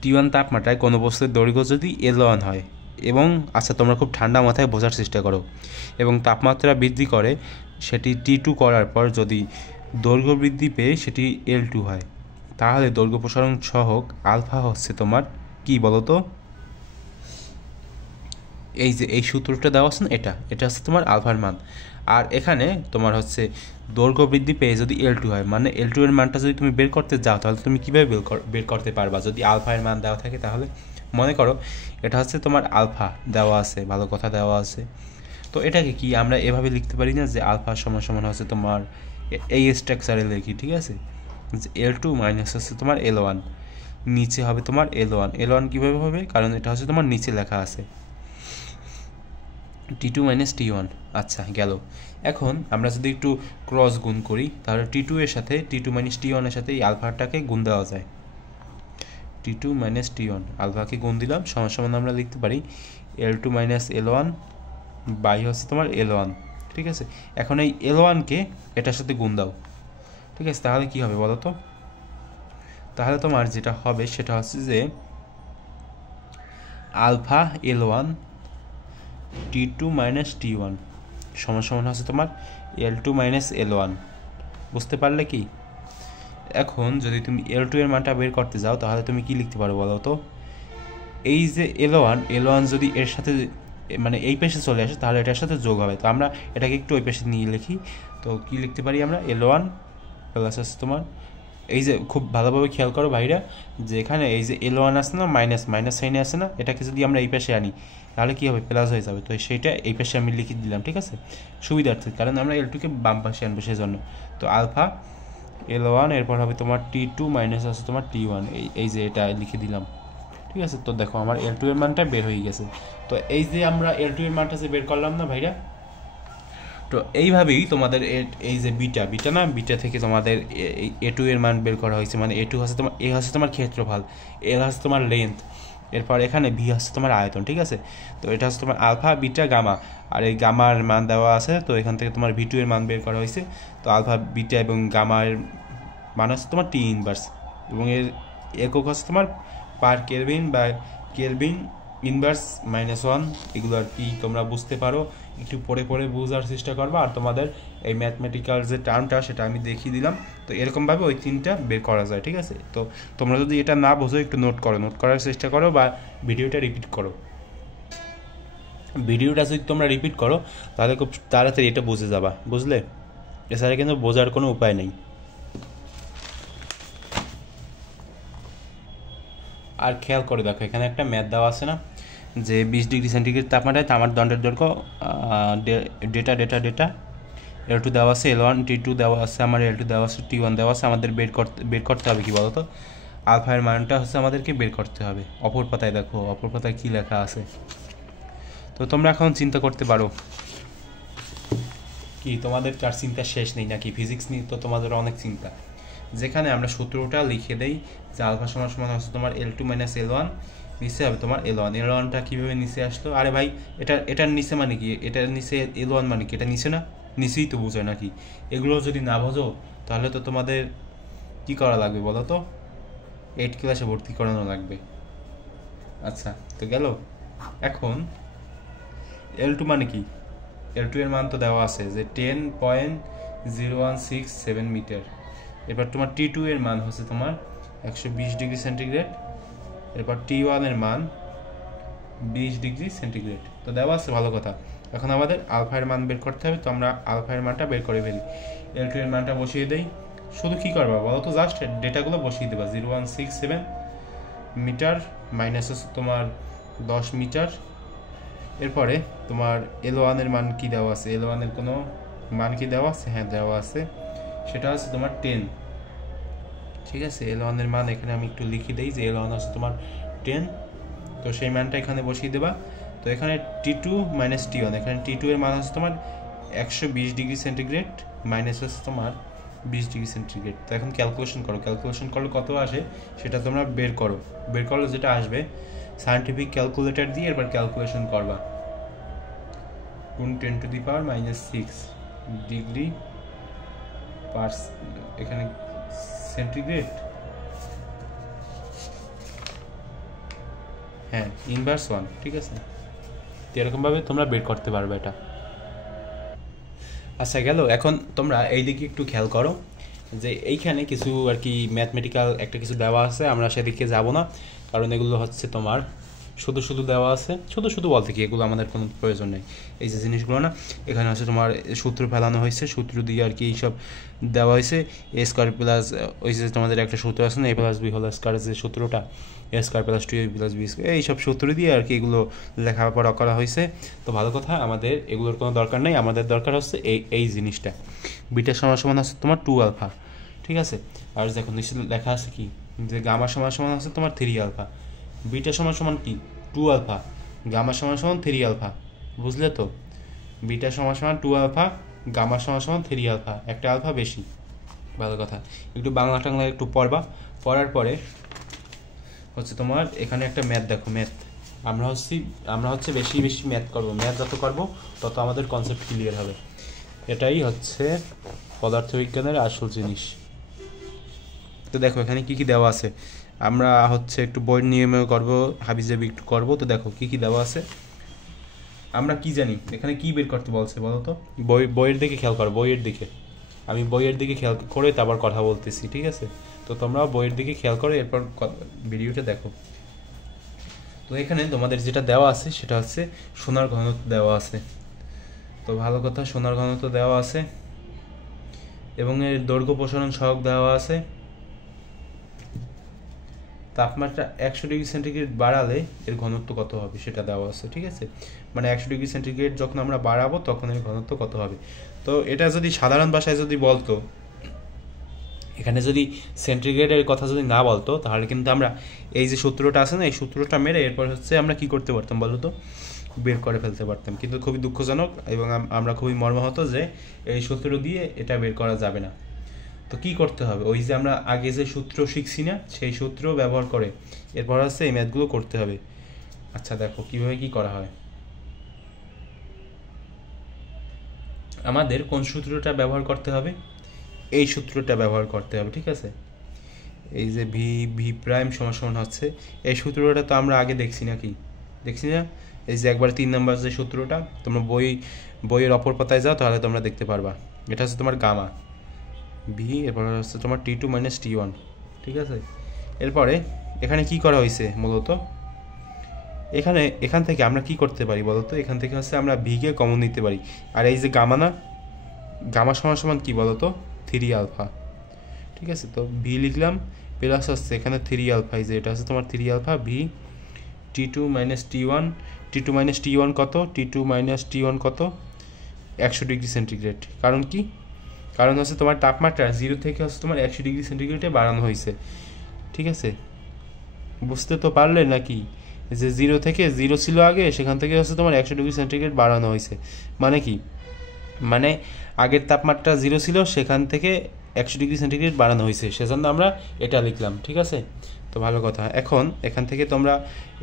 T1 তাপমাত্রায় কোনো বস্তুর দৈর্ঘ্য যদি L1 হয়, এবং আচ্ছা তোমরা খুব ঠান্ডা মাথায় বোঝার চেষ্টা করো, এবং তাপমাত্রা বৃদ্ধি করে সেটি T2 করার পর যদি দৈর্ঘ্য বৃদ্ধি পেয়ে সেটি L2 হয়, তাহলে দৈর্ঘ্য প্রসারণ সহগ আলফা হচ্ছে তোমার কি বলো তো, এই যে এই সূত্রটা দেওয়া আছে না, এটা হচ্ছে তোমার আলফার মান। আর এখানে তোমার হচ্ছে দৈর্ঘ্য বৃদ্ধি পেয়ে যদি L2 হয়, মানে L2 এর মানটা যদি তুমি বের করতে যাও তাহলে তুমি কীভাবে বের করতে পারবা, যদি আলফা এর মান দেওয়া থাকে। তাহলে মনে করো এটা হচ্ছে তোমার আলফা দেওয়া আছে, ভালো কথা দেওয়া আছে, তো এটাকে কি আমরা এভাবে লিখতে পারি না, যে আলফা সমান হচ্ছে তোমার এই স্ট্রাকচারে লিখি, ঠিক আছে, যে L2 মাইনাস হচ্ছে তোমার L1, নিচে হবে তোমার L1 কীভাবে হবে, কারণ এটা হচ্ছে তোমার নিচে লেখা আছে T2 মাইনাস T1। আচ্ছা গেল। এখন আমরা যদি একটু ক্রস গুণ করি তাহলে T2 এর সাথে T2 মাইনাস T1 এর সাথে এই আলফাটাকে গুণ দেওয়া যায়, T2 মাইনাস T1 আলফাকে গুণ দিলাম, সমান আমরা লিখতে পারি L2 মাইনাস L1 বাই হচ্ছে তোমার L1, ঠিক আছে। এখন এই L1কে এটার সাথে গুণ দাও, ঠিক আছে, তাহলে কি হবে বলো তো, তাহলে তোমার যেটা হবে সেটা হচ্ছে যে alpha L1 T2 minus T1 সমান হচ্ছে তোমার L2 মাইনাস L1, বুঝতে পারলে কি। এখন যদি তুমি L2 এর মানটা বের করতে যাও তাহলে তুমি কি লিখতে পারো বলো তো, এই যে L1 যদি এর সাথে মানে এই পেশে চলে আসে তাহলে এটার সাথে যোগ হবে। তো আমরা এটাকে একটু ওই পেশে নিয়ে লিখি। তো কি লিখতে পারি আমরা, L1 প্লাস আছে তোমার, এই যে খুব ভালোভাবে খেয়াল করো ভাইরা, যে এখানে এই যে L1 আছে না, মাইনাস সাইনে আছে না, এটাকে যদি আমরা এই পাশে আনি তাহলে কী হবে, প্লাস হয়ে যাবে। তো সেইটা এই পাশে আমি লিখে দিলাম, ঠিক আছে, সুবিধার্থে, কারণ আমরা L2কে বাম পাশে আনবো সেজন্য। তো আলফা L1 এরপর হবে তোমার T2 মাইনাস আছে তোমার T1, এই যে এটা লিখে দিলাম, ঠিক আছে। তো দেখো আমার L2 এর মানটা বের হয়ে গেছে। তো এই যে আমরা L2 এর মানটা যে বের করলাম না ভাইরা, তো এইভাবেই তোমাদের এই যে বিটা থেকে তোমাদের A2 এর মান বের করা হয়েছে। মানে A2 হচ্ছে তোমার, A হচ্ছে তোমার ক্ষেত্রফল, L হচ্ছে তোমার লেন্থ, এরপর এখানে V হচ্ছে তোমার আয়তন, ঠিক আছে। তো এটা হচ্ছে তোমার আলফা, বিটা, গামা, আর এই গামার মান দেওয়া আছে। তো এখান থেকে তোমার V2 এর মান বের করা হয়েছে। তো আলফা, বিটা এবং গামার মান হচ্ছে তোমার T ইনভার্স, এবং এর একক হচ্ছে তোমার পার কেলভিন বা কেলভিন ইনভার্স -1। এগুলো আর কি তোমরা বুঝতে পারো, একটু পরে বোঝার চেষ্টা করবা। আর তোমাদের এই ম্যাথমেটিক্যাল যে টার্মটা সেটা আমি দেখিয়ে দিলাম। তো এরকমভাবে ওই তিনটা বের করা যায়, ঠিক আছে। তো তোমরা যদি এটা না বোঝো একটু নোট করার চেষ্টা করো, বা ভিডিওটা রিপিট করো। ভিডিওটা যদি তোমরা রিপিট করো তাহলে খুব তাড়াতাড়ি এটা বুঝে যাবা, বুঝলে। এছাড়া কিন্তু বোঝার কোনো উপায় নেই। আর খেয়াল করে দেখো, এখানে একটা ম্যাথ দেওয়া আছে না, যে 20 ডিগ্রি সেন্টিগ্রেড তাপমাত্রায় তামার দণ্ডের দৈর্ঘ্য ডেটা L2 দেওয়া আছে, L1 T2 দেওয়া আছে, আমার L2 দেওয়া আছে, T1 দেওয়া আছে। আমাদের বের করতে হবে কি বলো তো, আলফার মানটা হচ্ছে আমাদেরকে বের করতে হবে। অপর পাতায় দেখো, অপর পাতায় কী লেখা আছে। তো তোমরা এখন চিন্তা করতে পারো, কি তোমাদের তার চিন্তা শেষ নেই নাকি? ফিজিক্স নিয়ে তো তোমাদের অনেক চিন্তা। যেখানে আমরা সূত্রটা লিখে দেই যে আলফা সমান হচ্ছে তোমার L2 মাইনাস L1, নিচে হবে তোমার L1টা কীভাবে নিচে আসলো? আরে ভাই, এটার নিচে মানে কি, এটার নিচে L1 মানে কি, এটা নিচে না, নিচেই তো বোঝায় নাকি? এগুলো যদি না বোঝো তাহলে তো তোমাদের কি করা লাগবে বলো তো, 8 ক্লাসে ভর্তি করানো লাগবে। আচ্ছা, তো গেল। এখন L2 মানে কি, L2 এর মান তো দেওয়া আছে যে 10.0167 মিটার। এবার তোমার T2 এর মান হচ্ছে তোমার 120 ডিগ্রি সেন্টিগ্রেড। এরপর T1 এর মান 20 ডিগ্রি সেন্টিগ্রেড। তো দেওয়া আছে, ভালো কথা। এখন আমাদের আলফা এর মান বের করতে হবে। তো আমরা আলফা এর মানটা বের করে ফেলি। L2 এর মানটা বসিয়ে দেই। শুধু কি করবা বলো তো, জাস্ট ডেটাগুলো বসিয়ে দেবা। 0167 মিটার মাইনাস হচ্ছে তোমার 10 মিটার। এরপরে তোমার L1 এর মান কি দেওয়া আছে, L1 এর কোনো মান কি দেওয়া আছে? হ্যাঁ, দেওয়া আছে, সেটা হচ্ছে তোমার 10, ঠিক আছে। L1 এর মান এখানে আমি একটু লিখে দেই যে L1 হচ্ছে তোমার 10। তো সেই মানটা এখানে বসিয়ে দেবা। তো এখানে T2 মাইনাস T1, এখানে T2 এর মান হচ্ছে তোমার 120 ডিগ্রি সেন্টিগ্রেড মাইনাস হচ্ছে তোমার 20 ডিগ্রি সেন্টিগ্রেড। তো এখন ক্যালকুলেশন করলে কত আসে সেটা তোমরা বের করলে যেটা আসবে সায়েন্টিফিক ক্যালকুলেটর দিয়ে এবার ক্যালকুলেশন করবা। 10 টু দি পাওয়ার -6 ডিগ্রি পার, এখানে সেন্টিগ্রেড, হ্যাঁ, ইনভার্স 1, ঠিক আছে। তো এরকমভাবে তোমরা বের করতে পারবে এটা। আচ্ছা, গেল। এখন তোমরা এই দিকে একটু খেয়াল করো, যে এইখানে কিছু আর কি ম্যাথমেটিক্যাল একটা কিছু দেওয়া আছে। আমরা সেদিকে যাব না, কারণ এগুলো হচ্ছে তোমার শুধু দেওয়া আছে। শুধু বলতে কি, এগুলো আমাদের কোনো প্রয়োজন নেই। এই যে জিনিসগুলো না, এখানে হচ্ছে তোমার সূত্র ফেলানো হয়েছে, সূত্র দিয়ে আর কি এইসব দেওয়া হয়েছে। এ স্কোয়ার প্লাস, ওই যে তোমাদের একটা সূত্র আছে না, A plus B whole square, যে সূত্রটা A square plus 2AB plus B square, এইসব সূত্র দিয়ে আর কি এগুলো লেখাপড়া করা হয়েছে। তো ভালো কথা, আমাদের এগুলোর কোনো দরকার নেই। আমাদের দরকার হচ্ছে এই জিনিসটা, বিটা সমান হচ্ছে তোমার 2 আলফা, ঠিক আছে। আর দেখো নিশ্চয় লেখা আছে কি, যে গামা সমান হচ্ছে তোমার 3 আলফা। বিটা সমান কি 2 আলফা, গামা সমান 3 আলফা, বুঝলে তো। বিটা সমান 2 আলফা, গামা সমান 3 আলফা, একটা আলফা বেশি। ভালো কথা, একটু বাংলা টাংলা একটু পড়ার পরে হচ্ছে তোমার এখানে একটা ম্যাথ দেখো। ম্যাথ আমরা হচ্ছে বেশি ম্যাথ করবো। ম্যাথ যত করবো তত আমাদের কনসেপ্ট ক্লিয়ার হবে। এটাই হচ্ছে পদার্থবিজ্ঞানের আসল জিনিস। তো দেখো এখানে কি দেওয়া আছে, আমরা হচ্ছে একটু বইয়ের নিয়মে করবো, হাবিজাবি একটু করবো। তো দেখো কি দেওয়া আছে, আমরা কি জানি এখানে কি বের করতে বলছে বলো তো। বইয়ের দিকে খেয়াল করো, আমি বইয়ের দিকে খেয়াল করে তারপর কথা বলতেছি, ঠিক আছে। তো তোমরা বইয়ের দিকে খেয়াল করো, এরপর ভিডিওটা দেখো। তো এখানে তোমাদের যেটা দেওয়া আছে সেটা হচ্ছে সোনার ঘনত্ব দেওয়া আছে। তো ভালো কথা, সোনার ঘনত্ব দেওয়া আছে এবং এর দৈর্ঘ্য প্রসারণ সহগ দেওয়া আছে। তাপমাত্রা 100 ডিগ্রি সেন্টিগ্রেড বাড়ালে এর ঘনত্ব কত হবে সেটা দেওয়া আছে, ঠিক আছে। মানে 100 ডিগ্রি সেন্টিগ্রেড যখন আমরা বাড়াবো তখন এর ঘনত্ব কত হবে। তো এটা যদি সাধারণ ভাষায় যদি বলতো, এখানে যদি সেন্টিগ্রেডের কথা যদি না বলতো, তাহলে কিন্তু আমরা এই যে সূত্রটা আছে না, এই সূত্রটা মেরে এরপর হচ্ছে আমরা কি করতে পারতাম বলো তো, বের করে ফেলতে পারতাম। কিন্তু খুবই দুঃখজনক এবং আমরা খুবই মর্মাহত যে এই সূত্র দিয়ে এটা বের করা যাবে না। তো কি করতে হবে, ওই যে আমরা আগে যে সূত্র শিখছি না, সেই সূত্র ব্যবহার করে এরপর হচ্ছে এই ম্যাথগুলো করতে হবে। আচ্ছা দেখো কিভাবে কি করা হয়। আমাদের কোন সূত্রটা ব্যবহার করতে হবে, এই সূত্রটা ব্যবহার করতে হবে, ঠিক আছে। এই যে ভি ভি প্রাইম সমান সমান হচ্ছে, এই সূত্রটা তো আমরা আগে দেখছি নাকি, দেখছি না। এই যে একবার 3 নম্বর যে সূত্রটা, তোমরা বইয়ের অপর পাতায় যাও তাহলে তোমরা দেখতে পারবা। এটা হচ্ছে তোমার গামা ভি, এরপর হচ্ছে তোমার T2 - T1, ঠিক আছে। এরপরে এখানে কি করা হয়েছে মূলত, এখান থেকে আমরা কি করতে পারি বলতো, এখান থেকে হচ্ছে আমরা ভিকে কমন নিতে পারি। আর এই যে গামা না, গামা সমান সমান কি বলতো, 3 আলফা, ঠিক আছে। তো ভি লিখলাম প্লাস হচ্ছে এখানে 3 আলফা, এই যে এটা হচ্ছে তোমার 3 alpha V T2 - T1। T2 - T1 কত, T2 - T1 কত, 100 ডিগ্রি সেন্টিগ্রেড। কারণ কি, কারণ হচ্ছে তোমার তাপমাত্রা 0 থেকে হচ্ছে তোমার 100 ডিগ্রি সেন্টিগ্রেডে বাড়ানো হয়েছে, ঠিক আছে। বুঝতে তো পারলে নাকি, যে 0 থেকে 0 ছিল আগে, সেখান থেকে হচ্ছে তোমার 100 ডিগ্রি সেন্টিগ্রেড বাড়ানো হয়েছে। মানে কি, মানে আগের তাপমাত্রা 0 ছিল, সেখান থেকে 100 ডিগ্রি সেন্টিগ্রেড বাড়ানো হয়েছে, সেজন্য আমরা এটা লিখলাম, ঠিক আছে। তো ভালো কথা, এখন এখান থেকে তোমরা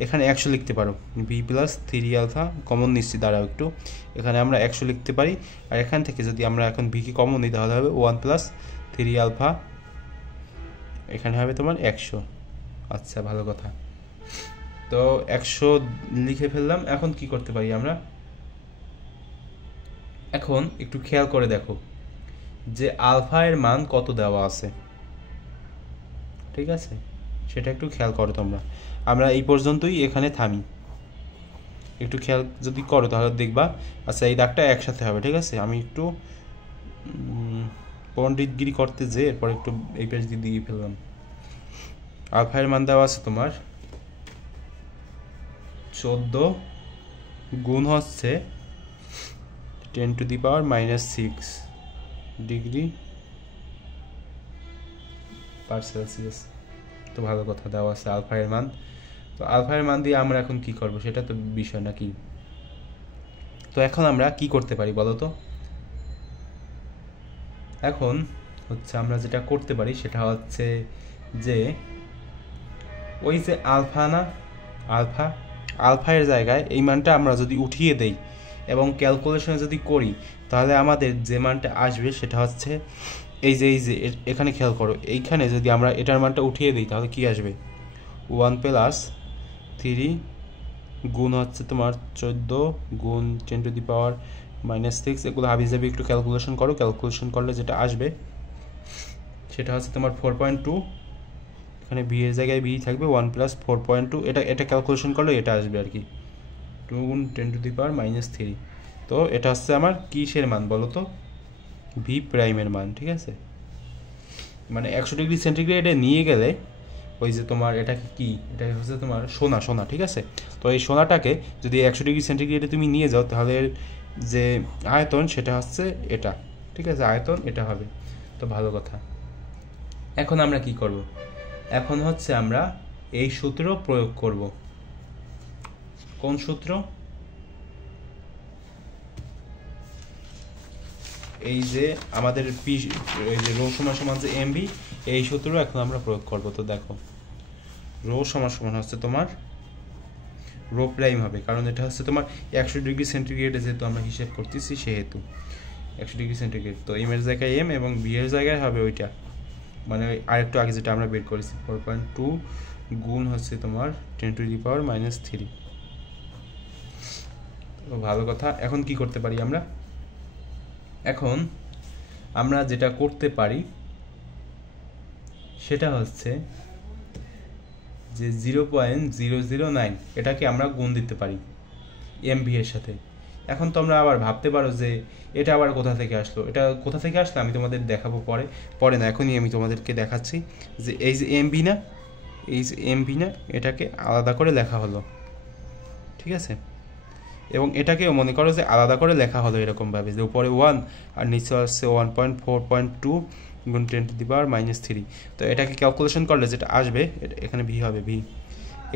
এখানে 100 লিখতে পারো, ভি প্লাস 3 আলফা কমন নিচ্ছি, দাঁড়াও একটু, এখানে আমরা 100 লিখতে পারি। আর এখান থেকে যদি আমরা এখন ভিকে কমন নিই তাহলে হবে 1 প্লাস 3 আলফা, এখানে হবে তোমার 100। আচ্ছা ভালো কথা, তো 100 লিখে ফেললাম। এখন কি করতে পারি আমরা, এখন একটু খেয়াল করে দেখো যে আলফা এর মান কত দেওয়া আছে, ঠিক আছে, সেটা একটু খেয়াল করো তোমরা। আমরা এই পর্যন্তই এখানে থামি, একটু খেয়াল যদি করো তাহলে দেখবা। আচ্ছা এই দাগটা একসাথে হবে, ঠিক আছে। আমি একটু পণ্ডিতগিরি করতে যে এরপর একটু এই পেজ দিয়ে ফেললাম। আলফা এর মান দেওয়া আছে তোমার 14 গুণ হচ্ছে 10⁻⁻6 ডিগ্রি পার সেলসিয়াস। তো ভালো কথা, দেওয়া আছে আলফা এর মান। তো আলফা এর মান দিয়ে আমরা এখন কি করব সেটা তো বিষয় নাকি। তো এখন আমরা কি করতে পারি বলো তো, এখন হচ্ছে আমরা যেটা করতে পারি সেটা হচ্ছে যে ওই যে আলফা না, আলফা এর জায়গায় এই মানটা আমরা যদি উঠিয়ে দেই এবং ক্যালকুলেশন যদি করি, তাহলে আমাদের যে মানটা আসবে সেটা হচ্ছে এই যে এখানে খেয়াল করো, এইখানে যদি আমরা এটার মানটা উঠিয়ে দিই তাহলে কি আসবে, 1 প্লাস 3 গুণ হচ্ছে তোমার 14 গুণ 10⁻⁻6। এগুলো হাবিজাবি একটু ক্যালকুলেশন করো, ক্যালকুলেশন করলে যেটা আসবে সেটা হচ্ছে তোমার 4.2, এখানে বি এর জায়গায় বি থাকবে 1 প্লাস 4.2, এটা ক্যালকুলেশন করলে এটা আসবে আর কি, 2 গুণ 10⁻⁻3। তো এটা হচ্ছে আমার কিসের মান বলো তো, ভি প্রাইমের মান, ঠিক আছে। মানে 100 ডিগ্রি সেন্টিগ্রেডে নিয়ে গেলে ওই যে তোমার এটাকে কি, এটা হচ্ছে তোমার সোনা, ঠিক আছে। তো এই সোনাটাকে যদি 100 ডিগ্রি সেন্টিগ্রেডে তুমি নিয়ে যাও তাহলে যে আয়তন সেটা হচ্ছে এটা, ঠিক আছে, আয়তন এটা হবে। তো ভালো কথা, এখন আমরা কি করব, এখন হচ্ছে আমরা এই সূত্র প্রয়োগ করব। কোন সূত্র, এই যে আমাদের পি, এই যে রো সমান সমান যে এমভি, এই সূত্র এখন আমরা প্রয়োগ করব। তো দেখো রো সমান সমান হচ্ছে তোমার রো প্রাইম হবে, কারণ এটা হচ্ছে তোমার 100 ডিগ্রি সেন্টিগ্রেডে যেহেতু আমরা হিসেব করতেছি সেহেতু 100 ডিগ্রি সেন্টিগ্রেড। তো এম এর জায়গায় এম এবং বি এর জায়গায় হবে ওইটা, মানে আরেকটু আগে যেটা আমরা বের করেছি 4.2 গুণ হচ্ছে তোমার 10⁻⁻3। তো ভালো কথা, এখন কি করতে পারি আমরা, এখন আমরা যেটা করতে পারি সেটা হচ্ছে যে 0.009 এটাকে আমরা গুণ দিতে পারি এমভি এর সাথে। এখন তোমরা আবার ভাবতে পারো যে এটা আবার কোথা থেকে আসলো, এটা কোথা থেকে আসলো আমি তোমাদের দেখাবো পরে না, এখনই আমি তোমাদেরকে দেখাচ্ছি যে এই যে এমভি না, এই যে এমভি না, এটাকে আলাদা করে লেখা হলো, ঠিক আছে। এবং এটাকেও মনে করো যে আলাদা করে লেখা হলো এরকমভাবে যে উপরে 1 আর নিচে আসছে 1.4.2 গুণ 10⁻³ তো এটাকে ক্যালকুলেশন করলে যেটা আসবে, এখানে ভি হবে, ভি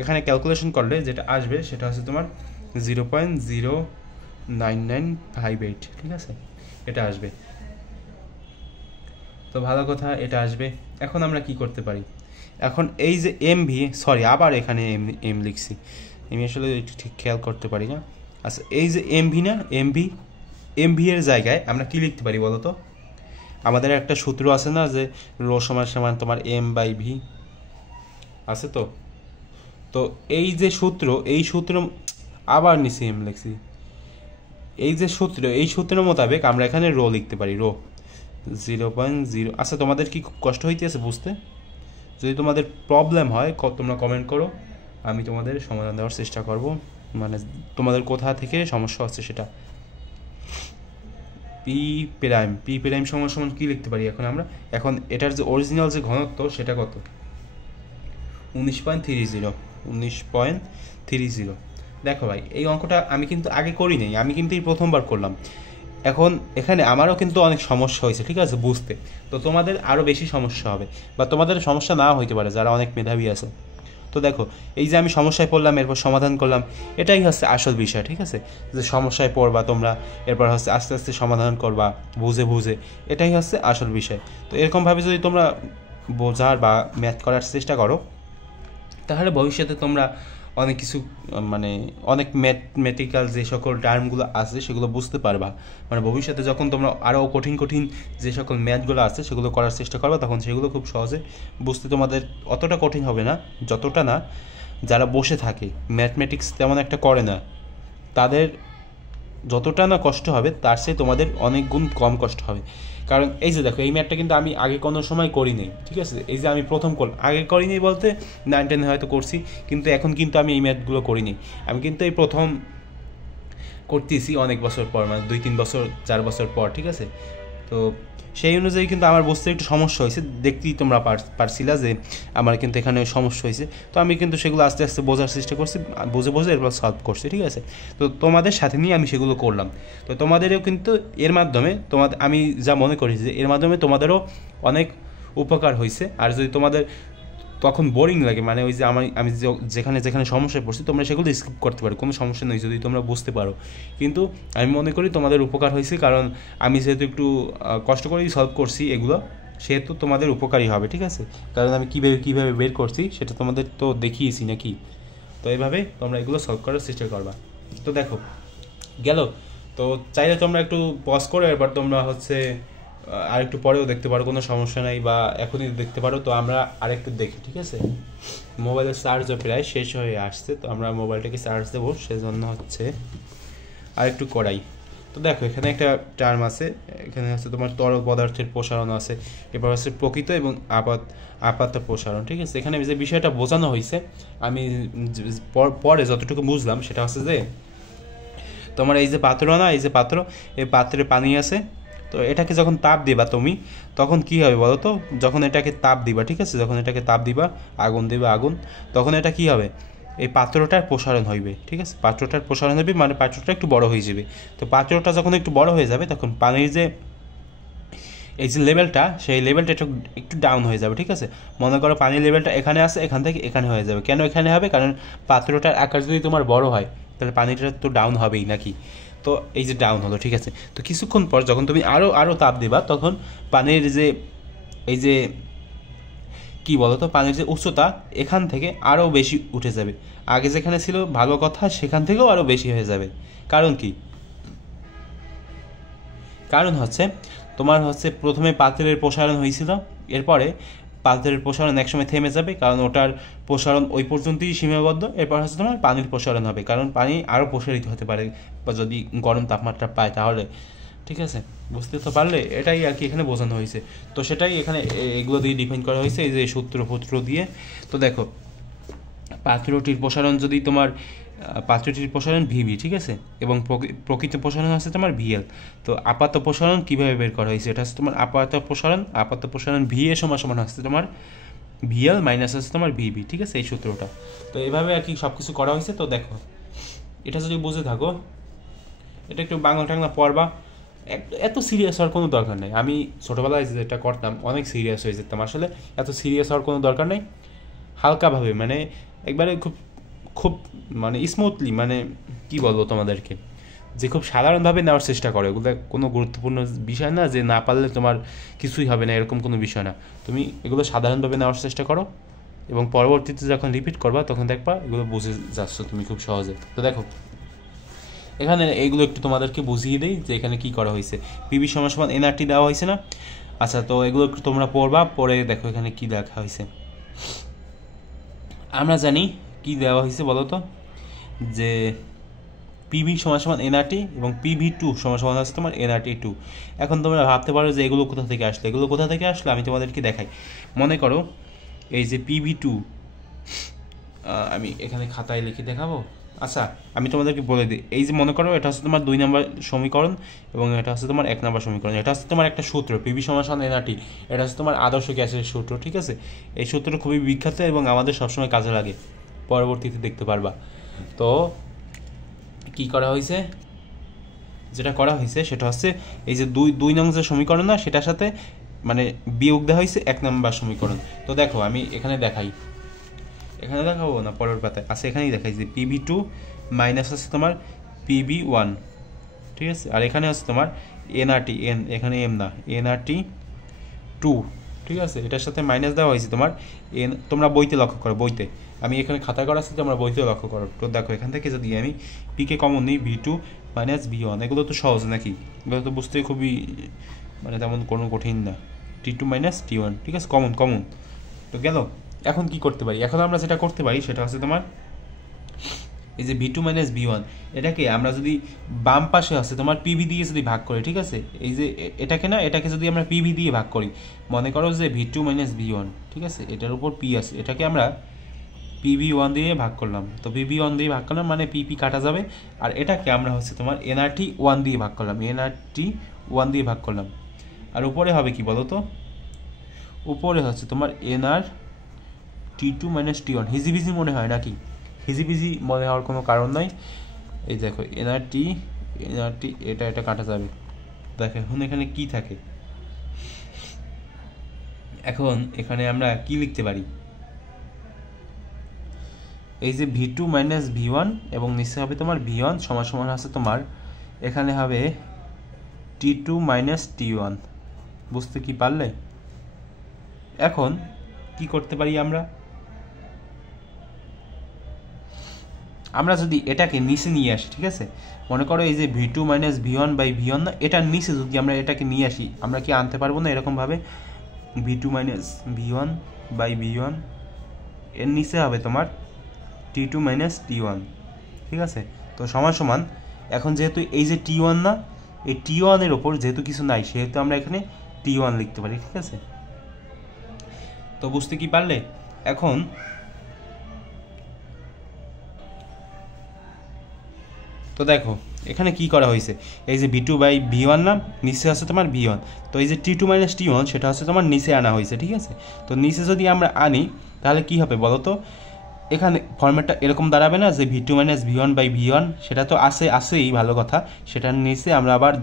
এখানে ক্যালকুলেশন করলে যেটা আসবে সেটা হচ্ছে তোমার 0.09958, ঠিক আছে, এটা আসবে। তো ভালো কথা, এটা আসবে। এখন আমরা কি করতে পারি, এখন এই যে এমভি, সরি আবার এখানে এম লিখছি, আমি আসলে ঠিক খেয়াল করতে পারি না। আচ্ছা, এই যে এমভি না, এমভি এর জায়গায় আমরা কি লিখতে পারি বলো তো? আমাদের একটা সূত্র আছে না যে রো সমান সমান তোমার m/v আছে তো। তো এই যে সূত্র, এই সূত্র আবার নিচে এম লিখছি, এই যে সূত্র, এই সূত্রের মোতাবেক আমরা এখানে রো লিখতে পারি, রো 0.0। আচ্ছা, তোমাদের কি খুব কষ্ট হইতেছে বুঝতে? যদি তোমাদের প্রবলেম হয় তোমরা কমেন্ট করো, আমি তোমাদের সমাধান দেওয়ার চেষ্টা করব, মানে তোমাদের কোথা থেকে সমস্যা হচ্ছে সেটা। পি প্রাইম সমান সমান কী লিখতে পারি এখন আমরা? এখন এটার যে অরিজিনাল যে ঘনত্ব সেটা কত? 19.30। দেখো ভাই, এই অঙ্কটা আমি কিন্তু আগে করি নাই, আমি কিন্তু এই প্রথমবার করলাম। এখন এখানে আমারও কিন্তু অনেক সমস্যা হয়েছে, ঠিক আছে, বুঝতে। তো তোমাদের আরও বেশি সমস্যা হবে, বা তোমাদের সমস্যা নাও হইতে পারে যারা অনেক মেধাবী আছে। তো দেখো, এই যে আমি সমস্যায় পড়লাম, এরপর সমাধান করলাম, এটাই হচ্ছে আসল বিষয়, ঠিক আছে। যে সমস্যায় পড়বা তোমরা, এরপর হচ্ছে আস্তে আস্তে সমাধান করবা বুঝে বুঝে, এটাই হচ্ছে আসল বিষয়। তো এরকমভাবে যদি তোমরা বোঝার বা ম্যাথ করার চেষ্টা করো, তাহলে ভবিষ্যতে তোমরা অনেক কিছু, মানে অনেক ম্যাথমেটিক্যাল যে সকল টার্মগুলো আছে সেগুলো বুঝতে পারবা। মানে ভবিষ্যতে যখন তোমরা আরও কঠিন কঠিন যে সকল ম্যাথগুলো আছে সেগুলো করার চেষ্টা করবা, তখন সেগুলো খুব সহজে বুঝতে তোমাদের অতটা কঠিন হবে না, যতটা না যারা বসে থাকে ম্যাথমেটিক্স তেমন একটা করে না, তাদের যতটা না কষ্ট হবে তার চেয়ে তোমাদের অনেক গুণ কম কষ্ট হবে। কারণ এই যে দেখো, এই ম্যাথটা কিন্তু আমি আগে কোনো সময় করিনি, ঠিক আছে। এই যে আমি প্রথম আগে করিনি বলতে 9-10 হয়তো করছি, কিন্তু এখন কিন্তু আমি এই ম্যাথগুলো করিনি, আমি কিন্তু এই প্রথম করতেছি অনেক বছর পর, মানে 2-3 বছর 4 বছর পর, ঠিক আছে। তো সেই অনুযায়ী কিন্তু আমার বুঝতে একটু সমস্যা হয়েছে, দেখতেই তোমরা পারছিলা যে আমার কিন্তু এখানে সমস্যা হয়েছে। তো আমি কিন্তু সেগুলো আস্তে আস্তে বোঝার চেষ্টা করছি, বুঝে বুঝে এরপর সলভ করছি, ঠিক আছে। তো তোমাদের সাথে নিয়ে আমি সেগুলো করলাম। তো তোমাদেরও কিন্তু এর মাধ্যমে আমি যা মনে করি যে এর মাধ্যমে তোমাদেরও অনেক উপকার হয়েছে। আর যদি তোমাদের তখন বোরিং লাগে, মানে ওই যে আমি যেখানে যেখানে সমস্যায় পড়ছি তোমরা সেগুলো স্কিপ করতে পারো, কোনো সমস্যা নেই যদি তোমরা বুঝতে পারো। কিন্তু আমি মনে করি তোমাদের উপকার হয়েছে, কারণ আমি যেহেতু একটু কষ্ট করেই সলভ করছি এগুলো, সেহেতু তোমাদের উপকারই হবে, ঠিক আছে। কারণ আমি কীভাবে বের করছি সেটা তোমাদের তো দেখিয়েছি নাকি। তো এইভাবে তোমরা এগুলো সলভ করার চেষ্টা করবা। তো দেখো গেল, তো চাইলে তোমরা একটু পজ করো, এবার তোমরা হচ্ছে আর একটু পরেও দেখতে পারো, কোনো সমস্যা নাই, বা এখনই দেখতে পারো। তো আমরা আরেকটু দেখি, ঠিক আছে। মোবাইলের চার্জও প্রায় শেষ হয়ে আসছে, তো আমরা মোবাইলটাকে চার্জ দেবো, সেজন্য হচ্ছে আরেকটু করাই। তো দেখো, এখানে একটা টার্ম আছে, এখানে হচ্ছে তোমার তরল পদার্থের প্রসারণ আছে, এবার হচ্ছে প্রকৃত এবং আপাত প্রসারণ, ঠিক আছে। এখানে যে বিষয়টা বোঝানো হয়েছে আমি পরে যতটুকু বুঝলাম সেটা হচ্ছে যে তোমার এই যে পাত্র না, এই যে পাত্র, এই পাত্রে পানি আছে, তো এটাকে যখন তাপ দিবা তুমি, তখন কি হবে বলো তো? যখন এটাকে তাপ দিবা, ঠিক আছে, যখন এটাকে তাপ দিবা, আগুন দিবা, আগুন, তখন এটা কি হবে? এই পাত্রটার প্রসারণ হইবে, ঠিক আছে, পাত্রটার প্রসারণ হবে, মানে পাত্রটা একটু বড় হয়ে যাবে। তো পাত্রটা যখন একটু বড় হয়ে যাবে, তখন পানির যে এই যে লেভেলটা, সেই লেভেলটা একটু ডাউন হয়ে যাবে, ঠিক আছে। মনে করো পানির লেভেলটা এখানে আছে, এখান থেকে এখানে হয়ে যাবে। কেন এখানে হবে? কারণ পাত্রটার আকার যদি তোমার বড় হয়, তাহলে পানিটা তো ডাউন হবেই নাকি। তো এই যে ডাউন হলো, ঠিক আছে। তো কিছুক্ষণ পর যখন তুমি আরও তাপ দিবা, তখন পানির যে এই যে কি বলো তো, পানির যে উচ্চতা এখান থেকে আরও বেশি উঠে যাবে। আগে যেখানে ছিল ভালো কথা, সেখান থেকেও আরও বেশি হয়ে যাবে। কারণ কি? কারণ হচ্ছে তোমার হচ্ছে প্রথমে পাত্রের প্রসারণ হয়েছিল, এরপরে পাত্রের প্রসারণ একসময় থেমে যাবে, কারণ ওটার প্রসারণ ওই পর্যন্তই সীমাবদ্ধ। এরপর হচ্ছে তোমার পানির প্রসারণ হবে, কারণ পানি আরও প্রসারিত হতে পারে, বা যদি গরম তাপমাত্রা পায় তাহলে, ঠিক আছে। বুঝতে তো পারলে? এটাই আর কি এখানে বোঝানো হয়েছে। তো সেটাই এখানে এগুলো দিয়ে ডিফাইন করা হয়েছে, এই যে সূত্র দিয়ে। তো দেখো, পাত্রটির প্রসারণ যদি তোমার পাত্রটির প্রসারণ ভিবি, ঠিক আছে, এবং প্রকৃত প্রসারণ আছে তোমার ভিএল। তো আপাত প্রসারণ কীভাবে বের করা হয়েছে, এটা হচ্ছে তোমার আপাত প্রসারণ ভিএ সমান হচ্ছে তোমার ভিএল মাইনাস হচ্ছে তোমার ভিবি, ঠিক আছে, এই সূত্রটা। তো এভাবে আর কি সব কিছু করা হয়েছে। তো দেখো এটা যদি বুঝে থাকো, এটা একটু বাংলা টাংলা পড়বা, এত সিরিয়াস হওয়ার কোনো দরকার নেই। আমি ছোটোবেলায় যেটা করতাম অনেক সিরিয়াস হয়ে যেতাম, আসলে এত সিরিয়াস হওয়ার কোনো দরকার নেই। হালকাভাবে মানে একবারে খুব খুব মানে স্মুথলি, মানে কি বলবো তোমাদেরকে, যে খুব সাধারণভাবে নেওয়ার চেষ্টা করো। এগুলো কোনো গুরুত্বপূর্ণ বিষয় না যে না পারলে তোমার কিছুই হবে না, এরকম কোনো বিষয় না। তুমি এগুলো সাধারণভাবে নেওয়ার চেষ্টা করো এবং পরবর্তীতে যখন রিপিট করবা তখন দেখবা এগুলো বুঝে যাচ্ছ তুমি খুব সহজে। তো দেখো এখানে এইগুলো একটু তোমাদেরকে বুঝিয়ে দেই যে এখানে কি করা হয়েছে। পিবি সমান সমান এনআরটি দেওয়া হয়েছে না? আচ্ছা, তো এগুলো একটু তোমরা পড়বা, পরে দেখো এখানে কি দেখা হয়েছে। আমরা জানি কি দেওয়া হয়েছে বলো তো, যে পিবি সমান সমান এনআরটি এবং PV2 সমান সমান আছে তোমার NRT2। এখন তোমরা ভাবতে পারো যে এগুলো কোথা থেকে আসলো, এগুলো কোথা থেকে আসলো আমি তোমাদেরকে দেখাই। মনে করো এই যে PV2, আমি এখানে খাতায় লিখে দেখাবো। আচ্ছা, আমি তোমাদেরকে বলে দিই, এই যে মনে করো এটা হচ্ছে তোমার 2 নম্বর সমীকরণ এবং এটা হচ্ছে তোমার 1 নম্বর সমীকরণ। এটা হচ্ছে তোমার একটা সূত্র, পিবি সমান সমান NRT। এটা হচ্ছে তোমার আদর্শ গ্যাসের সূত্র, ঠিক আছে। এই সূত্রটা খুবই বিখ্যাত এবং আমাদের সবসময় কাজে লাগে, পরবর্তীতে দেখতে পারবা। তো কি করা হয়েছে, যেটা করা হয়েছে সেটা হচ্ছে এই যে 2 নং যে সমীকরণ না, সেটার সাথে মানে বিয়োগ দেওয়া হয়েছে 1 নম্বর সমীকরণ। তো দেখো আমি এখানে দেখাই, এখানে দেখাবো না পরের পাতায়, আচ্ছা এখানেই দেখাই যে PV2 মাইনাস আছে তোমার PV1, ঠিক আছে। আর এখানে আছে তোমার NRT, এখানে এম না, NRT2, ঠিক আছে। এটার সাথে মাইনাস দেওয়া হয়েছে তোমার তোমরা বইতে লক্ষ্য করো, বইতে, আমি এখানে খাতা করা আছে, তোমরা বইতে লক্ষ্য করো। তো দেখো এখান থেকে যদি আমি পিকে কমন নিই, V2 মাইনাস V1, এগুলো তো সহজ নাকি, এগুলো তো বুঝতে খুবই মানে তেমন কোনো কঠিন না। T2 মাইনাস T1, ঠিক আছে, কমন। তো গেল, এখন কি করতে পারি, এখন আমরা যেটা করতে পারি সেটা হচ্ছে তোমার এই যে V2 মাইনাস V1, এটাকে আমরা যদি বাম পাশে আছে তোমার PV দিয়ে যদি ভাগ করি, ঠিক আছে, এই যে এটাকে না, এটাকে যদি আমরা PV দিয়ে ভাগ করি, মনে করো যে V2 মাইনাস V1, ঠিক আছে, এটার উপর P আছে, এটাকে আমরা PV1 দিয়ে ভাগ করলাম। তো PV1 দিয়ে ভাগ করলাম মানে PP কাটা যাবে, আর এটাকে আমরা হচ্ছে তোমার NRT1 দিয়ে ভাগ করলাম, NRT1 দিয়ে ভাগ করলাম। আর উপরে হবে কি বলো তো, উপরে হচ্ছে তোমার NRT2 মাইনাস T1। হিজিবিজি মনে হয় নাকি? হিজিবিজি মনে হওয়ার কোনো কারণ নাই। এই দেখো NRT এটা কাটা যাবে। দেখো এখন এখানে কি থাকে, এখন এখানে আমরা কি লিখতে পারি, এই যে V2 মাইনাস V1 এবং নিচে হবে তোমার V1 সমান সমান আছে তোমার, এখানে হবে T2 মাইনাস T1। বুঝতে কি পারলে? এখন কি করতে পারি আমরা যদি এটাকে নিচে নিয়ে আসি, ঠিক আছে, মনে করো এই যে V2 minus V1 by V1 না, এটার নিচে যদি আমরা এটাকে নিয়ে আসি, আমরা কি আনতে পারবো না এরকমভাবে? V2 minus V1 by V1 এর নিচে হবে তোমার T2 মাইনাস T1, ঠিক আছে। তো সমান সমান, এখন যেহেতু এই যে T1 না, এই T1 এর ওপর যেহেতু কিছু নাই, সেহেতু আমরা এখানে T1 লিখতে পারি, ঠিক আছে। তো বুঝতে কি পারলে? এখন তো দেখো এখানে কি করা হয়েছে, এই যে V2 বাই V1 না, নিচে আছে তোমার V1, তো এই যে T2 মাইনাস T1 সেটা হচ্ছে তোমার নিচে আনা হয়েছে, ঠিক আছে। তো নিচে যদি আমরা আনি তাহলে কি হবে বলো তো, এখানে ফরম্যাটটা এরকম দাঁড়াবে না যে V2 minus V1 by V1, সেটা তো আসেই ভালো কথা, সেটার নিচে আমরা আবার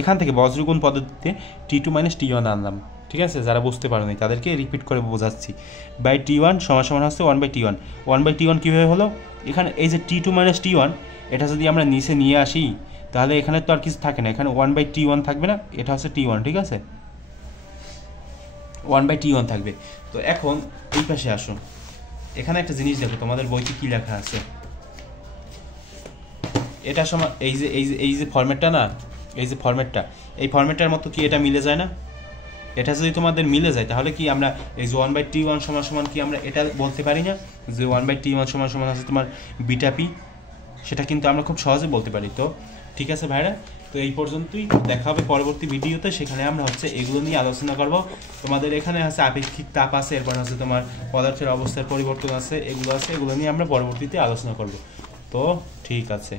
এখান থেকে বজ্রগুণ পদ্ধতিতে T2 মাইনাস T1 আনলাম, ঠিক আছে। যারা বুঝতে পারো নি তাদেরকে রিপিট করে বোঝাচ্ছি। বাই T1 সমান সমান হচ্ছে 1 বাই T1। 1 বাই T1 কীভাবে হলো, এখানে এই যে T2 মাইনাস T1 এটা যদি আমরা নিচে নিয়ে আসি তাহলে এখানে তো আর কিছু থাকে না, এখানে 1 বাই T1 থাকবে না, এটা হচ্ছে T1, ঠিক আছে, 1 বাই T1 থাকবে। তো এখন এই পাশে আসো, এখানে একটা জিনিস দেখো তোমাদের বইতে কি লেখা আছে, এটা সময় এই যে ফরম্যাটটা না, এই যে ফরম্যাটটা, এই ফরম্যাটটার মতো কি এটা মিলে যায় না? এটা যদি তোমাদের মিলে যায় তাহলে কি আমরা এই যে 1 বাই T1 সমান সমান কি আমরা এটা বলতে পারি না যে 1 বাই T1 সমান সমান আছে তোমার বিটা পি, সেটা কিন্তু আমরা খুব সহজে বলতে পারি। তো ঠিক আছে ভাইরা, তো এই পর্যন্তই, দেখা হবে পরবর্তী ভিডিওতে, সেখানে আমরা হচ্ছে এগুলো নিয়ে আলোচনা করব। তোমাদের এখানে আছে আপেক্ষিক তাপ আছে, এরপর হচ্ছে তোমার পদার্থের অবস্থার পরিবর্তন আছে, এগুলো আছে, এগুলো নিয়ে আমরা পরবর্তীতে আলোচনা করব। তো ঠিক আছে।